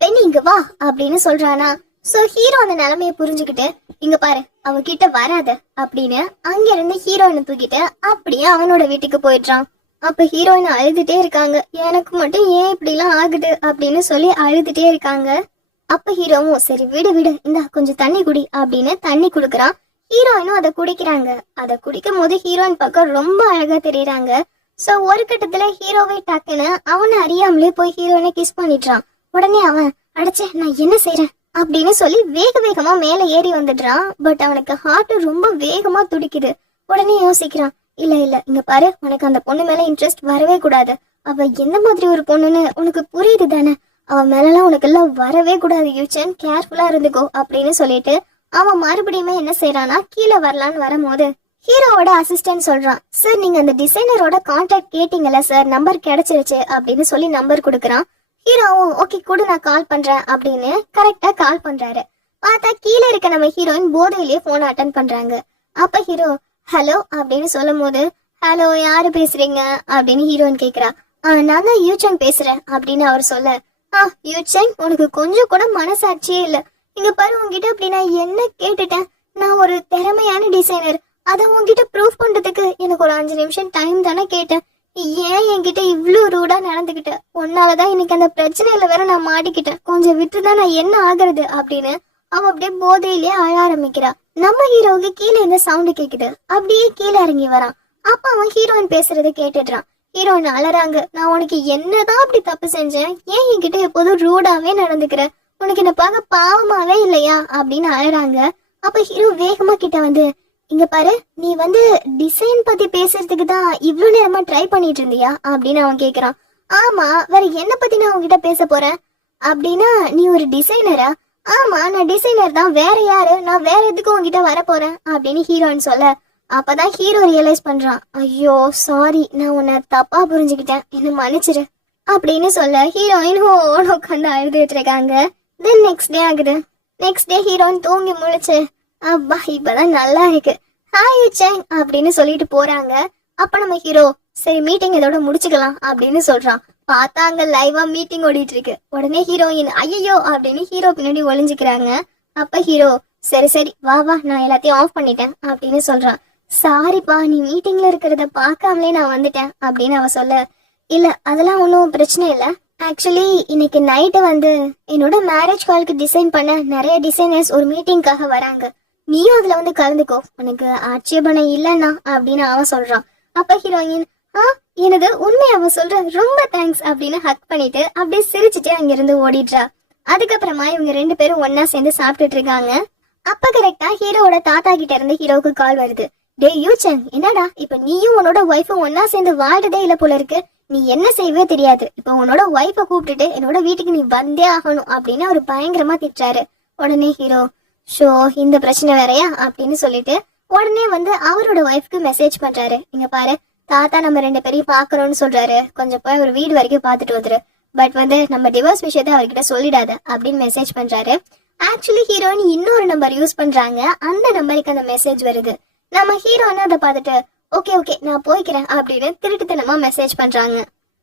பெண்ணு இங்க வா அப்படின்னு சொல்றானா. சோ ஹீரோ அந்த நிலைமைய புரிஞ்சுக்கிட்டு, இங்க பாரு அவகிட்ட வராத அப்படின்னு அங்க இருந்து ஹீரோயினை தூக்கிட்டு அப்படியே அவனோட வீட்டுக்கு போயிடுறான். அப்ப ஹீரோயின் அழுதுட்டே இருக்காங்க. எனக்கு மட்டும் ஏன் இப்படி எல்லாம் ஆகுது அப்படின்னு சொல்லி அழுதுட்டே இருக்காங்க. அப்ப ஹீரோவும் சரி விடு விடு, இந்த கொஞ்சம் தண்ணி குடி அப்படின்னு தண்ணி குடுக்கறான். ஹீரோயினும் அதை குடிக்கிறாங்க. அதை குடிக்கும் போது ஹீரோயின் பக்கம் ரொம்ப அழகா தெரியறாங்க. சோ ஒரு கட்டத்துல ஹீரோவை டக்குன்னு அவனை அறியாமலே போய் ஹீரோயினை கிஸ் பண்ணிடுறான். உடனே அவன், அடைச்சே நான் என்ன செய்யறேன் அப்படின்னு சொல்லி வேக வேகமா மேல ஏறி வந்துடுறான். பட் அவனுக்கு ஹார்ட் ரொம்ப வேகமா துடிக்குது. உடனே யோசிக்கிறான், இல்ல இல்ல இங்க பாரு, உனக்கு அந்த பொண்ணு மேல இன்ட்ரெஸ்ட் வரவே கூடாது, அவ எந்த மாதிரி ஒரு பொண்ணுன்னு உனக்கு புரியுது தானே, அவ மேலாம் உனக்கு எல்லாம் வரவே கூடாது யூச்சன், கேர்ஃபுல்லா இருந்துக்கோ அப்படின்னு சொல்லிட்டு அவன் மறுபடியுமே என்ன செய்யறானா, கீழே வரலான்னு வரும்போது ஹீரோவோட அசிஸ்டன்ட் சொல்றான், சார் நீங்க அந்த டிசைனரோட கான்டாக்ட் கேட்டீங்கல்ல சார், நம்பர் கிடைச்சிருச்சு அப்படின்னு சொல்லி நம்பர் கொடுக்கறான். ஹீரோவும் ஓகே கூட நான் கால் பண்றேன் அப்படின்னு கரெக்டா கால் பண்றாரு. பார்த்தா கீழே இருக்க நம்ம ஹீரோயின் போதையிலேயே போன் அட்டன் பண்றாங்க. அப்ப ஹீரோ ஹலோ அப்படின்னு சொல்லும் போது, ஹலோ யாரு பேசுறீங்க அப்படின்னு ஹீரோயின் கேக்குறா. நான் தான் யூச்சன் பேசுறேன் அப்படின்னு அவர் சொல்ல, யூச்சன் உனக்கு கொஞ்சம் கூட மனசாட்சியே இல்ல, இங்க பாரு உங்ககிட்ட அப்படி நான் என்ன கேட்டுட்டேன், நான் ஒரு திறமையான டிசைனர், அதை உங்ககிட்ட ப்ரூவ் பண்றதுக்கு எனக்கு ஒரு 5 நிமிஷம் டைம் தானே கேட்டேன், ஏன் என்கிட்ட இவ்ளோ ரூடா நடந்துகிட்ட, உன்னாலதான் இன்னைக்கு அந்த பிரச்சனையில வேற நான் மாட்டிக்கிட்டேன், கொஞ்சம் விட்டுதான் நான் என்ன ஆகுறது அப்படின்னு அவ அப்படியே போதையிலேயே அழ ஆரம்பிக்கிறா. நம்ம ஹீரோவுக்கு கீழே இந்த சவுண்ட் கேக்குது. அப்படியே கீழே இறங்கி வரான். அப்ப அவன் ஹீரோயின் பேசுறத கேட்டுடுறான். ஹீரோயின் அழறாங்க, நான் உனக்கு என்னதான் அப்படி தப்பு செஞ்சேன், ஏன் என்கிட்ட எப்போதும் ரூடாவே நடந்துக்கிற, உனக்கு என்ன பார்க்க பாவமாவே இல்லையா அப்படின்னு அழறாங்க. அப்ப ஹீரோ வேகமா கிட்ட வந்து, இங்க பாரு நீ வந்து டிசைன் பத்தி பேசுறதுக்கு தான் இவ்வளவு நேரமா ட்ரை பண்ணிட்டு இருந்தியா அப்படின்னு அவன் கேக்குறான். ஆமா, வேற என்ன பத்தி நான் உங்ககிட்ட பேச போறேன் அப்படின்னா, நீ ஒரு டிசைனரா, ஆமா நான் டிசைனர் தான், வேற யாரு, நான் வேற எதுக்கும் உங்ககிட்ட வர போறேன் அப்படின்னு ஹீரோயின் சொல்ல, அப்பதான் ஹீரோ ரியலைஸ் பண்றான், ஐயோ சாரி நான் உன்னை தப்பா புரிஞ்சுக்கிட்டேன், என்ன மன்னிச்சிரு அப்படின்னு சொல்ல ஹீரோயின் ஹோன்னு உட்காந்து அழுதுட்டு இருக்காங்க. தென் நெக்ஸ்ட் டே ஆகுது. நெக்ஸ்ட் டே ஹீரோயின் தூங்கி முழிச்சு, அப்பா இப்பதான் நல்லா இருக்கு, ஹாய் யூச்சன் அப்படின்னு சொல்லிட்டு போறாங்க. அப்ப நம்ம ஹீரோ சரி மீட்டிங் இதோட முடிச்சுக்கலாம் அப்படின்னு சொல்றான். பார்த்தா அங்க லைவா மீட்டிங் ஓடிட்டு இருக்கு. உடனே ஹீரோயின் ஐயோ அப்படின்னு ஹீரோ பின்னாடி ஒளிஞ்சுக்கிறாங்க. அப்ப ஹீரோ சரி சரி வா வா நான் எல்லாத்தையும் ஆஃப் பண்ணிட்டேன் அப்படின்னு சொல்றான். சாரிப்பா நீ மீட்டிங்ல இருக்கிறத பார்க்காமலே நான் வந்துட்டேன் அப்படின்னு அவ சொல்ல, இல்ல அதெல்லாம் ஒன்றும் பிரச்சனை இல்ல, ஆக்சுவலி இன்னைக்கு நைட்டு வந்து என்னோட மேரேஜ் காலுக்கு டிசைன் பண்ண நிறைய டிசைனர்ஸ் ஒரு மீட்டிங்காக வராங்க, நீயும் அதுல வந்து கலந்துக்கோ, உனக்கு ஆட்சேபனை இல்லைன்னா அப்படின்னு அவன் சொல்றான். அப்ப ஹீரோயின் எனது உண்மை அவன் சொல்ற, ரொம்ப தேங்க்ஸ் அப்படின்னு ஹக் பண்ணிட்டு அப்படியே சிரிச்சுட்டு அங்கிருந்து ஓடிடுறா. அதுக்கப்புறமா இவங்க 2 பேரும் ஒன்னா சேர்ந்து சாப்பிட்டுட்டு இருக்காங்க. அப்ப கரெக்டா ஹீரோவோட தாத்தா கிட்ட இருந்து ஹீரோவுக்கு கால் வருது. டே யூச்சன் என்னடா இப்ப நீயும் உன்னோட ஒய்ஃபும் ஒன்னா சேர்ந்து வாழ்றதே இல்ல போல இருக்கு, நீ என்ன செய்வே தெரியாது, இப்ப உன்னோட ஒய்ஃப கூப்பிட்டுட்டு என்னோட வீட்டுக்கு நீ வந்தே ஆகணும் அப்படின்னு அவர் பயங்கரமா திட்டுறாரு. உடனே ஹீரோ ஷோ இந்த பிரச்சனை வேறையா அப்படின்னு சொல்லிட்டு உடனே வந்து அவரோட ஒய்ஃப்க்கு மெசேஜ் பண்றாரு. இங்க பாரு தாத்தா நம்ம 2 பேரையும் பாக்குறோம்னு சொல்றாரு, கொஞ்சம் போய் ஒரு வீடு வரைக்கும் பாத்துட்டு வந்துரு, பட் வந்து நம்ம டிவோர்ஸ் விஷயத்த அவர்கிட்ட சொல்லிடாத அப்படின்னு மெசேஜ் பண்றாரு. ஆக்சுவலி ஹீரோயின் இன்னொரு நம்பர் யூஸ் பண்றாங்க. அந்த நம்பருக்கு அந்த மெசேஜ் வருது. நம்ம ஹீரோயின் அதை பார்த்துட்டு ஓகே ஓகே நான் போய்க்கிறேன் அப்படின்னு திருட்டுத்தனமா மெசேஜ் பண்றாங்க.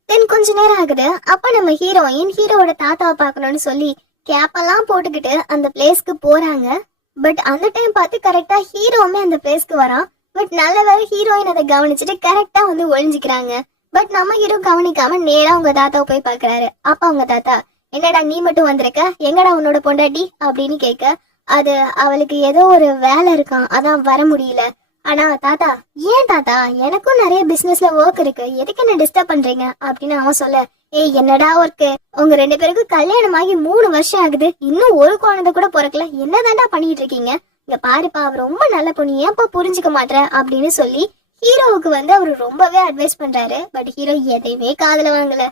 தென் கொஞ்ச நேரம் ஆகுது. அப்ப நம்ம ஹீரோயின் ஹீரோவோட தாத்தாவை பார்க்கணும்னு சொல்லி கேப்பெல்லாம் போட்டுக்கிட்டு அந்த பிளேஸ்க்கு போறாங்க. பட் அந்த டைம் பார்த்து கரெக்டா ஹீரோவுமே அந்த பிளேஸ்க்கு வரான். பட் நல்ல வேலை ஹீரோயின் அதை கவனிச்சுட்டு கரெக்டா வந்து ஒளிஞ்சுக்கிறாங்க. பட் நம்ம ஹீரோ கவனிக்காம நேரா உங்க தாத்தாவை போய் பாக்குறாரு. அப்ப அவங்க தாத்தா என்னடா நீ மட்டும் வந்திருக்க, எங்கடா உன்னோட பொண்டாட்டி அப்படின்னு கேட்க, அது அவளுக்கு ஏதோ ஒரு வேலை இருக்கான், அதான் வர முடியல. ஆனா தாத்தா, ஏன் தாத்தா, எனக்கும் நிறைய பிசினஸ்ல ஒர்க் இருக்கு, எதுக்கு என்ன டிஸ்டர்ப் பண்றீங்க அப்படின்னு அவன் சொல்ல, ஏய் என்னடா ஒர்க்கு, உங்க 2 பேருக்கும் கல்யாணம் ஆகி 3 வருஷம் ஆகுது, இன்னும் ஒரு குழந்தை கூட பிறக்கல, என்னதான்டா பண்ணிட்டு இருக்கீங்க, இங்க பாருப்பா அவர் ரொம்ப நல்ல பொண்ணு, ஏன்ப்பா புரிஞ்சுக்க மாட்டேற அப்படின்னு சொல்லி ஹீரோவுக்கு அவரு ரொம்பவே அட்வைஸ் பண்றாரு. பட் ஹீரோ எதையுமே காதுல வாங்கல.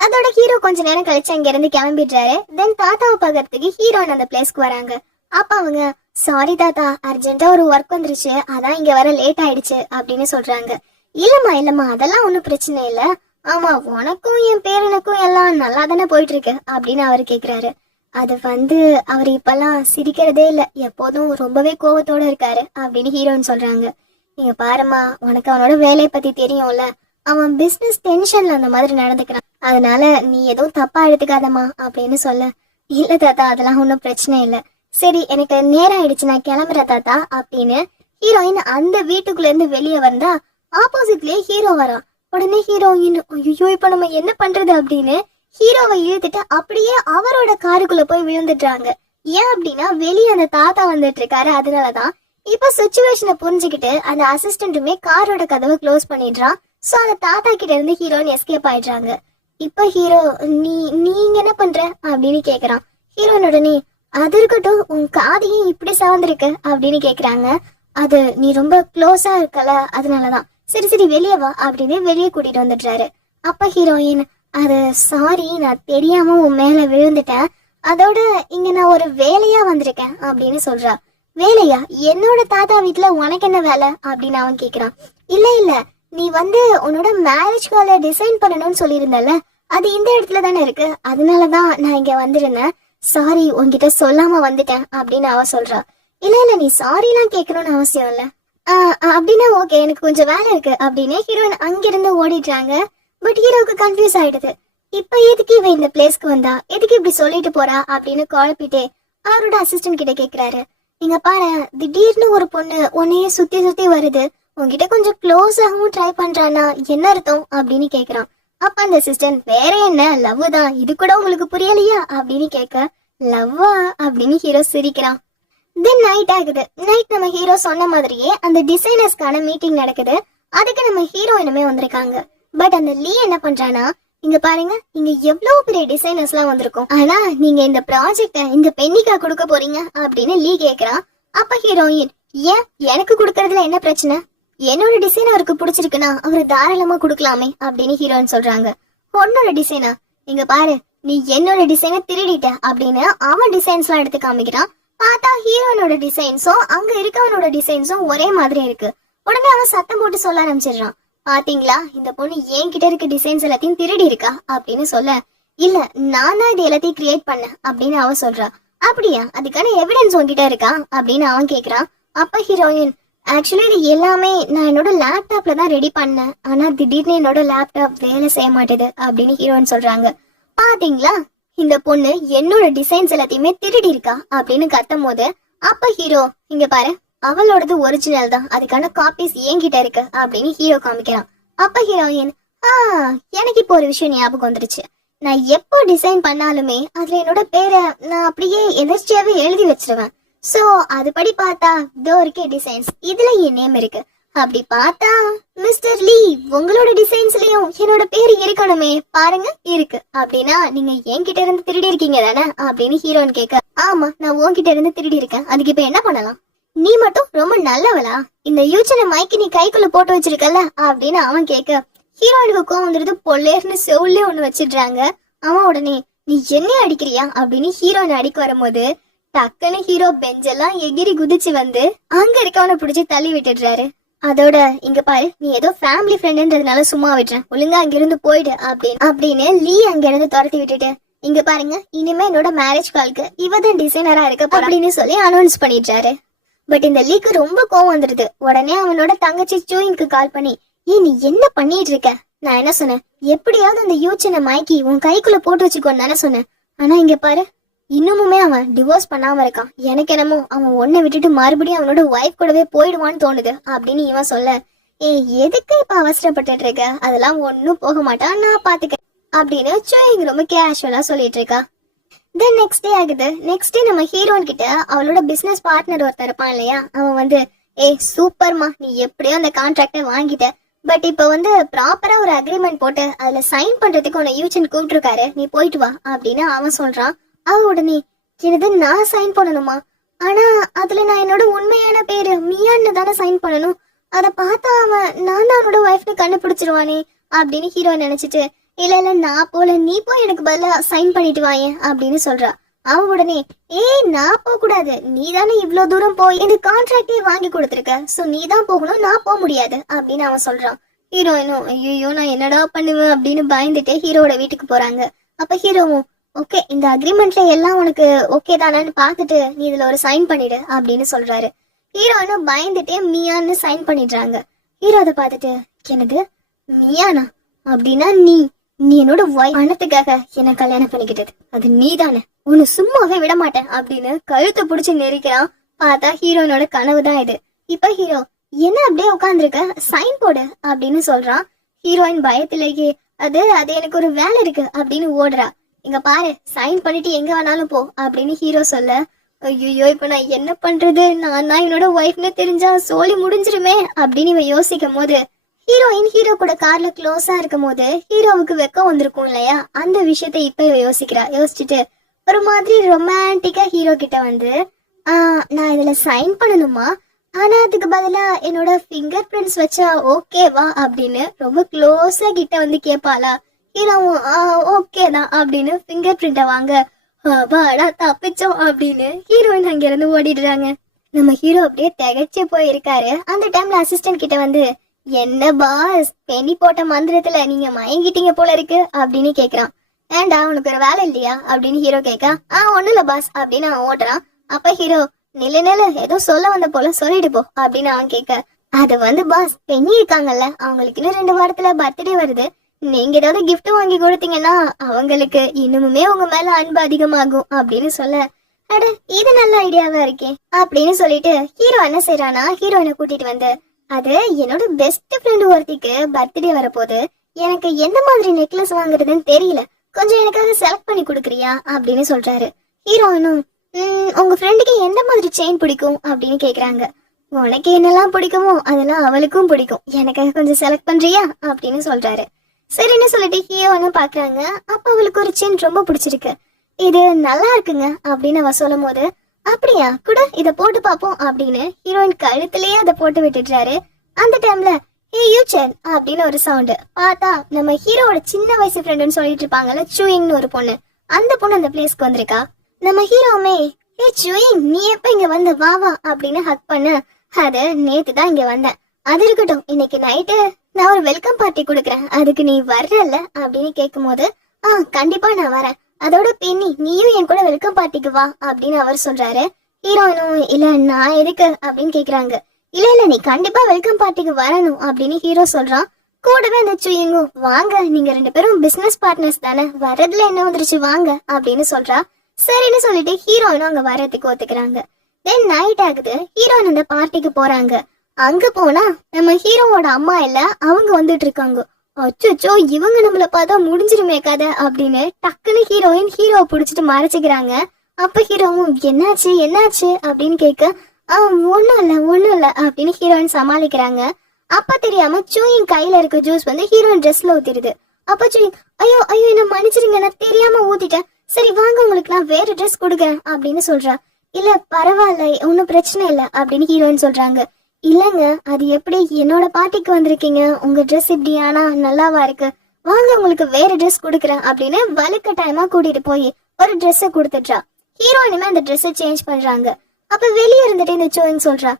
அதோட ஹீரோ கொஞ்ச நேரம் கழிச்சு அங்க இருந்து கிளம்பிடுறாரு. தென் தாத்தாவை பாக்கிறதுக்கு ஹீரோயின் அந்த பிளேஸ்க்கு வராங்க. அப்ப அவங்க, சாரி தாத்தா, அர்ஜென்ட்டா ஒரு ஒர்க் வந்துருச்சு, அதான் இங்க வர லேட் ஆயிடுச்சு அப்படின்னு சொல்றாங்க. இல்லம்மா அதெல்லாம் ஒண்ணும் பிரச்சனை இல்ல, ஆமா உனக்கும் என் பேரனுக்கும் எல்லாம் நல்லா தானே போயிட்டு இருக்கு அப்படின்னு அவரு கேக்குறாரு. அது அவர் இப்பெல்லாம் சிரிக்கிறதே இல்ல, எப்போதும் ரொம்பவே கோவத்தோட இருக்காரு அப்படின்னு ஹீரோயின் சொல்றாங்க. நீங்க பாருமா, உனக்கு அவனோட வேலையை பத்தி தெரியும்ல, அவன் பிசினஸ் டென்ஷன்ல அந்த மாதிரி நடந்துக்கிறான், அதனால நீ எதுவும் தப்பா எடுத்துக்காதம்மா அப்படின்னு சொல்ல, இல்ல தாத்தா அதெல்லாம் ஒன்றும் பிரச்சனை இல்ல, சரி எனக்கு நேரம் ஆயிடுச்சு நான் கிளம்புறேன் தாத்தா அப்படின்னு ஹீரோயின் அந்த வீட்டுக்குள்ள இருந்து வெளியே வந்தா ஆப்போசிட்லயே ஹீரோ வரான். உடனே ஹீரோயின், ஐயோ இப்ப நம்ம என்ன பண்றது அப்படின்னு ஹீரோவை இழுத்துட்டு அப்படியே அவரோட காருக்குள்ள போய் விழுந்துடுறாங்க. ஏன் அப்படின்னா வெளியே அந்த தாத்தா வந்துட்டு இருக்காரு, அதனாலதான். இப்ப சிச்சுவேஷனை புரிஞ்சுக்கிட்டு அந்த அசிஸ்டன்ட்டுமே காரோட கதவை க்ளோஸ் பண்ணிடுறான். சோ அந்த தாத்தா கிட்ட இருந்து ஹீரோயின் எஸ்கேப் ஆயிடுறாங்க. இப்ப ஹீரோ, நீங்க என்ன பண்ற அப்படின்னு கேக்குறான். ஹீரோயின் உடனே, அது இருக்கட்டும், உன் காதையும் இப்படி சவந்திருக்கு அப்படின்னு கேக்குறாங்க. அது நீ ரொம்ப க்ளோஸா இருக்கல, அதனாலதான். சரி வெளியே வா அப்படின்னு வெளியே கூட்டிட்டு வந்துடுறாரு. அப்ப ஹீரோயின், அது சாரி, நான் தெரியாம உன் மேல விழுந்துட்டேன், அதோட இங்க நான் ஒரு வேலையா வந்திருக்கேன் அப்படின்னு சொல்றா. வேலையா? என்னோட தாத்தா வீட்டுல உனக்கு என்ன வேலை அப்படின்னு அவன் கேக்குறான். இல்ல நீ உன்னோட மேரேஜ் கால டிசைன் பண்ணணும்னு சொல்லியிருந்தல, அது இந்த இடத்துல தானே இருக்கு, அதனாலதான் நான் இங்க வந்திருந்தேன், சாரி உன்கிட்ட சொல்லாம வந்துட்டேன் அப்படின்னு அவ சொல்றா. இல்ல நீ சாரி எல்லாம் கேட்கணும்னு அவசியம் இல்ல, அப்படின்னா ஓகே எனக்கு கொஞ்சம் வேலை இருக்கு அப்படின்னு ஹீரோயின் அங்கிருந்து ஓடிடுறாங்க. பட் ஹீரோவுக்கு கன்ஃபியூஸ் ஆயிடுது. இப்ப எதுக்கு இவ இந்த பிளேஸ்க்கு வந்தா, எதுக்கு இப்படி சொல்லிட்டு போறா அப்படின்னு குழப்பிட்டே அவரோட அசிஸ்டன்ட் கிட்ட கேக்குறாரு. நீங்க பாரு, திடீர்னு ஒரு பொண்ணு உன்னையே சுத்தி வருது, உன்கிட்ட கொஞ்சம் க்ளோஸ் ஆகவும் ட்ரை பண்றானா, என்ன அர்த்தம் அப்படின்னு கேக்குறான். அப்ப அந்த அசிஸ்டன்ட், வேற என்ன, லவ் தான், இது கூட உங்களுக்கு புரியலையா அப்படின்னு கேட்க, லவ்வா அப்படின்னு ஹீரோ சிரிக்கிறான். தென் நைட் ஆகுது. நைட் நம்ம ஹீரோ சொன்ன மாதிரியே அந்த டிசைனர்ஸ்க்கான மீட்டிங் நடக்குது. அதுக்கு நம்ம ஹீரோயினுமே வந்திருக்காங்க. பட் அந்த லீ என்ன பண்றானா, இங்க பாருங்க, இங்க எவ்வளவு பெரிய டிசைனர்ஸ் எல்லாம் வந்திருக்கும், ஆனா நீங்க இந்த ப்ராஜெக்ட இந்த பெண்ணிக்கா கொடுக்க போறீங்க அப்படின்னு லீ கேக்குறான். அப்ப ஹீரோயின், ஏன் எனக்கு கொடுக்கறதுல என்ன பிரச்சனை, என்னோட டிசைன் அவருக்கு பிடிச்சிருக்குன்னா அவரு தாராளமா கொடுக்கலாமே அப்படின்னு ஹீரோயின் சொல்றாங்க. உன்னோட டிசைனா? இங்க பாரு, நீ என்னோட டிசைனை திருடிட்ட அப்படின்னு அவன் டிசைன்ஸ் எல்லாம் எடுத்து காமிக்கிறான். பார்த்தா ஹீரோனோட டிசைன்ஸும் அங்க இருக்கவனோட டிசைன்ஸும் ஒரே மாதிரி இருக்கு. உடனே அவன் சத்தம் போட்டு சொல்ல ஆரம்பிச்சிடுறான். பாத்தீங்களா, இந்த பொண்ணு என்கிட்ட இருக்க டிசைன்ஸ் எல்லாத்தையும் திருடி இருக்கா அப்படின்னு சொல்ல, இல்ல நான் தான் இது எல்லாத்தையும் கிரியேட் பண்ணேன் அப்படின்னு அவ சொல்றா. அப்படியா, அதுக்கான எவிடன்ஸ் உன்கிட்ட இருக்கா அப்படின்னு அவன் கேக்குறான். அப்ப ஹீரோயின், ஆக்சுவலி இது எல்லாமே நான் என்னோட லேப்டாப்ல தான் ரெடி பண்ணேன், ஆனா திடீர்னு என்னோட லேப்டாப் வேலை செய்ய மாட்டேது அப்படின்னு ஹீரோயின் சொல்றாங்க. பாத்தீங்களா, இந்த பொண்ணு என்னோட டிசைன்ஸ் எல்லாத்தையுமே திருடி இருக்கா அப்படின்னு கத்தும் போது, அப்ப ஹீரோ, இங்க பாரு, அவளோடது ஒரிஜினல் தான், அதுக்கான காப்பீஸ் என்கிட்ட இருக்கு அப்படின்னு ஹீரோ காமிக்கிறான். அப்ப ஹீரோயின், எனக்கு இப்போ ஒரு விஷயம் ஞாபகம் வந்துருச்சு, நான் எப்போ டிசைன் பண்ணாலுமே அதுல என்னோட பேரை நான் அப்படியே எதர்ச்சியாவே எழுதி வச்சிருவேன். சோ அதுபடி பார்த்தா இதோ இருக்கே டிசைன்ஸ், இதுல என் நேம் இருக்கு. அப்படி பார்த்தா மிஸ்டர் லீ, உங்களோட டிசைன்ஸ்லயும் என்னோட பேரு இருக்கணுமே, பாருங்க இருக்கு. அப்படின்னா நீங்க என்கிட்ட இருந்து திருடி இருக்கீங்க தானே அப்படின்னு ஹீரோயின் கேட்க, ஆமா நான் உன்கிட்ட இருந்து திருடி இருக்கேன், அதுக்கு இப்ப என்ன பண்ணலாம், நீ மட்டும் ரொம்ப நல்லவளா, இந்த யூச்சனை மைக்கு நீ கைக்குள்ள போட்டு வச்சிருக்கல அப்படின்னு அவன் கேட்க, ஹீரோயினுக்கு கோவம் வந்துடுது. பொல்லேர்னு செவுள்ளே ஒண்ணு வச்சிடுறாங்க. அவன் உடனே, நீ என்ன அடிக்கிறியா அப்படின்னு ஹீரோயின் அடிக்க வரும்போது டக்குன்னு ஹீரோ பெஞ்செல்லாம் எகிரி குதிச்சு அங்க இருக்கவனை பிடிச்சி தள்ளி விட்டுடுறாரு. அதோட, இங்க பாரு, நீ ஏதோ ஃபேமிலி ஃப்ரெண்ட்ன்றதுனால சும்மா விட்டுறேன், ஒழுங்கா அங்கிருந்து போயிடு அப்படின்னு லீ அங்க இருந்து துரத்தி விட்டுட்டு, இங்க பாருங்க, இனிமே என்னோட மேரேஜ் காலுக்கு இவதான் டிசைனரா இருக்க அப்படின்னு சொல்லி அனௌன்ஸ் பண்ணிடுறாரு. பட் இந்த லீக்கு ரொம்ப கோவம் வந்துருது. உடனே அவனோட தங்கச்சி சூயின்க்கு கால் பண்ணி, நீ என்ன பண்ணிட்டு இருக்க, நான் என்ன சொன்னேன், எப்படியாவது அந்த யூச்சனை மைக்கி உன் கைக்குள்ள போட்டு வச்சுக்கோன்னு தானே சொன்னேன், ஆனா இங்க பாரு, இன்னுமுமே அவன் டிவோர்ஸ் பண்ணாம இருக்கான், எனக்கு என்னமோ அவன் ஒன்ன விட்டுட்டு மறுபடியும் அவனோட ஒய்ஃப் கூடவே போயிடுவான்னு தோணுது அப்படின்னு இவன் சொல்ல, எதுக்கு இப்ப அவசரப்பட்டு இருக்க, அதெல்லாம் ஒன்னும் போக மாட்டான், நான் பாத்துக்க அப்படின்னு சூயிங் ரொம்ப கேஷுவலா சொல்லிட்டு இருக்கா. தென் நெக்ஸ்ட் டே ஆகுது. நெக்ஸ்ட் டே நம்ம ஹீரோயின் கிட்ட அவளோட பிசினஸ் பார்ட்னர் ஒருத்தர் இருப்பான் இல்லையா, அவன் வந்து ஏய் சூப்பர்மா, நீ எப்படியோ அந்த கான்ட்ராக்டை வாங்கிட்ட, பட் இப்ப வந்து ப்ராப்பரா ஒரு அக்ரிமெண்ட் போட்டு அதுல சைன் பண்றதுக்கு உன்னை யூஜன் கூப்பிட்டுருக்காரு, நீ போயிட்டு வா அப்படின்னு அவன் சொல்றான். அவ உடனே என்னது நான் சைன் பண்ணணுமா, ஆனா அதுல நான் என்னோட உண்மையான பேரு மியான்னு தானே சைன் பண்ணணும், அதை பார்த்தா அவன் நான் தான் அவனோட ஒய்ஃப்னு கண்டுபிடிச்சிருவானே அப்படின்னு ஹீரோ நினைச்சிட்டு இல்ல இல்ல நான் போல, நீ போய் எனக்கு பதிலா சைன் பண்ணிட்டு வாயேன் அப்படின்னு சொல்றா. அவன் உடனே ஏய் நான் போக கூடாது, நீ தானே இவ்வளவு தூரம் போய் இந்த கான்ட்ராக்டே வாங்கி கொடுத்துருக்க, சோ நீ தான் போகணும், நான் போக முடியாது அப்படின்னு அவன் சொல்றான். ஹீரோயினும் ஐயோ நான் என்னடா பண்ணுவேன் அப்படின்னு பயந்துட்டு ஹீரோட வீட்டுக்கு போறாங்க. அப்ப ஹீரோவும் ஓகே இந்த அக்ரிமெண்ட்ல எல்லாம் உனக்கு ஓகே தானான்னு பார்த்துட்டு நீ இதுல ஒரு சைன் பண்ணிடு அப்படின்னு சொல்றாரு. ஹீரோயினும் பயந்துட்டே மியான்னு சைன் பண்ணிடுறாங்க. ஹீரோ அதை பார்த்துட்டு என்னது மியானா, அப்படின்னா நீ நீ என்னோட பணத்துக்காக என்ன கல்யாணம் பண்ணிக்கிட்டது அது நீ தானே, உன்னை சும்மாவே விட மாட்டேன் அப்படின்னு கழுத்தை புடிச்சு நெரிக்கிறான். பார்த்தா ஹீரோயினோட கனவு தான் இது. இப்ப ஹீரோ என்ன அப்படியே உட்காந்துருக்க, சைன் போடு அப்படின்னு சொல்றான். ஹீரோயின் பயத்திலேயே அது எனக்கு ஒரு வேலை இருக்கு அப்படின்னு ஓடுறா. இங்க பாரு சைன் பண்ணிட்டு எங்க வேணாலும் போ அப்படின்னு ஹீரோ சொல்ல, ஐயோ இப்ப நான் என்ன பண்றது, நான் என்னோட ஒய்ஃப்னு தெரிஞ்சா சோலி முடிஞ்சிருமே அப்படின்னு இவன் யோசிக்கும் போது ஹீரோயின் ஹீரோ கூட கார்ல க்ளோஸா இருக்கும் போது ஹீரோவுக்கு வெக்கம் வந்திருக்கும் இல்லையா, அந்த விஷயத்த இப்ப யோசிக்கிறா. யோசிச்சுட்டு ஒரு மாதிரி ரொமான்டிக்கா ஹீரோ கிட்ட வந்து நான் இதுல சைன் பண்ணணுமா, ஆனா அதுக்கு பதிலா என்னோட ஃபிங்கர் பிரிண்ட்ஸ் வச்சா ஓகேவா அப்படின்னு ரொம்ப க்ளோஸா கிட்ட வந்து கேட்பாளா. ஹீரோவும் ஓகே தான் அப்படின்னு ஃபிங்கர் பிரிண்ட வாங்க, வாடா தப்பிச்சோம் அப்படின்னு ஹீரோயின் அங்க இருந்து ஓடிடுறாங்க. நம்ம ஹீரோ அப்படியே திகைச்சு போயிருக்காரு. அந்த டைம்ல அசிஸ்டன்ட் கிட்ட வந்து என்ன பாஸ் பெனி போட்ட மந்திரத்துல நீங்க மயங்கிட்டீங்க போல இருக்கு அப்படின்னு கேக்குறான். ஏண்டா உனக்கு ஒரு வேலை இல்லையா அப்படின்னு ஹீரோ கேட்கா. ஒண்ணும் இல்ல பாஸ் அப்படின்னு அவன் ஓடுறான். அப்ப ஹீரோ நில ஏதோ சொல்ல வந்த போல சொல்லிட்டு போ அப்படின்னு அவன் கேட்க, அது வந்து பாஸ் பெனி இருக்காங்கல்ல, அவங்களுக்கு இன்னும் 2 வாரத்துல பர்த்டே வருது, நீங்க ஏதாவது கிஃப்ட் வாங்கி கொடுத்தீங்கன்னா அவங்களுக்கு இன்னுமுமே உங்க மேல அன்பு அதிகமாகும் அப்படின்னு சொல்ல, அட இது நல்ல ஐடியாவா இருக்கே அப்படின்னு சொல்லிட்டு ஹீரோ என்ன செய்யறானா ஹீரோயினை கூட்டிட்டு வந்து அது என்னோட பெஸ்ட் ஃப்ரெண்ட் ஒருத்திக்கு பர்த்டே வரப்போது, எனக்கு எந்த மாதிரி நெக்லஸ் வாங்குறதுன்னு தெரியல, கொஞ்சம் எனக்காக செலக்ட் பண்ணி கொடுக்குறியா அப்படின்னு சொல்றாரு. ஹீரோயினும் உங்க ஃப்ரெண்டுக்கு எந்த மாதிரி செயின் பிடிக்கும் அப்படின்னு கேக்குறாங்க. உனக்கு என்னெல்லாம் பிடிக்குமோ அதெல்லாம் அவளுக்கும் பிடிக்கும், எனக்காக கொஞ்சம் செலக்ட் பண்றியா அப்படின்னு சொல்றாரு. சரின்னு சொல்லிட்டு ஹீரோயினும் பாக்குறாங்க. அப்ப அவளுக்கு ஒரு செயின் ரொம்ப பிடிச்சிருக்கு, இது நல்லா இருக்குங்க அப்படின்னு அவ சொல்லும் போது அப்படியா கூட இத போட்டு பாப்போம் அப்படின்னு ஹீரோயின் கழுத்துலயே அதை போட்டு விட்டுடுறாரு. அந்த டைம்ல ஏ யூச்சன் அப்படின்னு ஒரு சவுண்ட். பார்த்தா நம்ம ஹீரோவோட சின்ன வயசு ஃப்ரெண்டுன்னு சொல்லிட்டு இருப்பாங்கல்ல சூயிங்னு ஒரு பொண்ணு, அந்த பொண்ணு அந்த பிளேஸ்க்கு வந்திருக்கா. நம்ம ஹீரோவுமே ஏ சூயிங் நீ எப்ப இங்க வந்த வா வா அப்படின்னு ஹக் பண்ண, அது நேத்து தான் இங்க வந்தேன், அது இருக்கட்டும் இன்னைக்கு நைட்டு நான் ஒரு வெல்கம் பார்ட்டி கொடுக்குறேன், அதுக்கு நீ வர்றல அப்படின்னு கேட்கும் போது கண்டிப்பா நான் வரேன், அதோட பெண்ணி நீயும் என் கூட வெல்கம் பார்ட்டிக்கு வா அப்படின்னு அவர் சொல்றாரு. ஹீரோயினும் இல்ல நான் எதுக்கு அப்படின்னு கேக்குறாங்க. இல்ல நீ கண்டிப்பா வெல்கம் பார்ட்டிக்கு வரணும் அப்படின்னு ஹீரோ சொல்றான். கூடவே அந்த சுயங்கும் வாங்க நீங்க 2 பேரும் பிசினஸ் பார்ட்னர்ஸ் தானே, வர்றதுல என்ன வந்துருச்சு வாங்க அப்படின்னு சொல்றா. சரின்னு சொல்லிட்டு ஹீரோயினும் அங்க வர்றதுக்கு ஒத்துக்கிறாங்க. தென் நைட் ஆகுது. ஹீரோயின் அந்த பார்ட்டிக்கு போறாங்க. அங்க போனா நம்ம ஹீரோவோட அம்மா இல்ல அவங்க வந்துட்டு இருக்காங்க. அச்சோ இவங்க நம்மள பார்த்தா முடிஞ்சிருமே கதை அப்படின்னு டக்குன்னு ஹீரோயின் ஹீரோவை புடிச்சிட்டு மறைச்சுக்கிறாங்க. அப்ப ஹீரோவும் என்னாச்சு அப்படின்னு கேட்க ஒண்ணும் இல்ல அப்படின்னு ஹீரோயின் சமாளிக்கிறாங்க. அப்ப தெரியாம சூயிங் கையில இருக்க ஜூஸ் வந்து ஹீரோயின் ட்ரெஸ்ல ஊத்திடுது. அப்ப சூயிங் ஐயோ என்ன மன்னிச்சிருங்க நான் தெரியாம ஊத்திட்டேன், சரி வாங்க உங்களுக்கு நான் வேற ட்ரெஸ் கொடுக்குறேன் அப்படின்னு சொல்றா. இல்ல பரவாயில்ல ஒன்னும் பிரச்சனை இல்ல அப்படின்னு ஹீரோயின் சொல்றாங்க. இல்லங்க அது எப்படி என்னோட பார்ட்டிக்கு வந்திருக்கீங்க, உங்க ட்ரெஸ் இப்படி ஆனா நல்லாவா இருக்கு, வாங்க உங்களுக்கு வேற ட்ரெஸ் கொடுக்குறேன் அப்படின்னு வலுக்கட்டாயமா கூட்டிட்டு போய் ஒரு ட்ரெஸ்ஸை கொடுத்துட்றா. ஹீரோயினுமே அந்த ட்ரெஸ்ஸை சேஞ்ச் பண்றாங்க. அப்ப வெளியே இருந்துட்டு இந்த சோயிங் சொல்றா,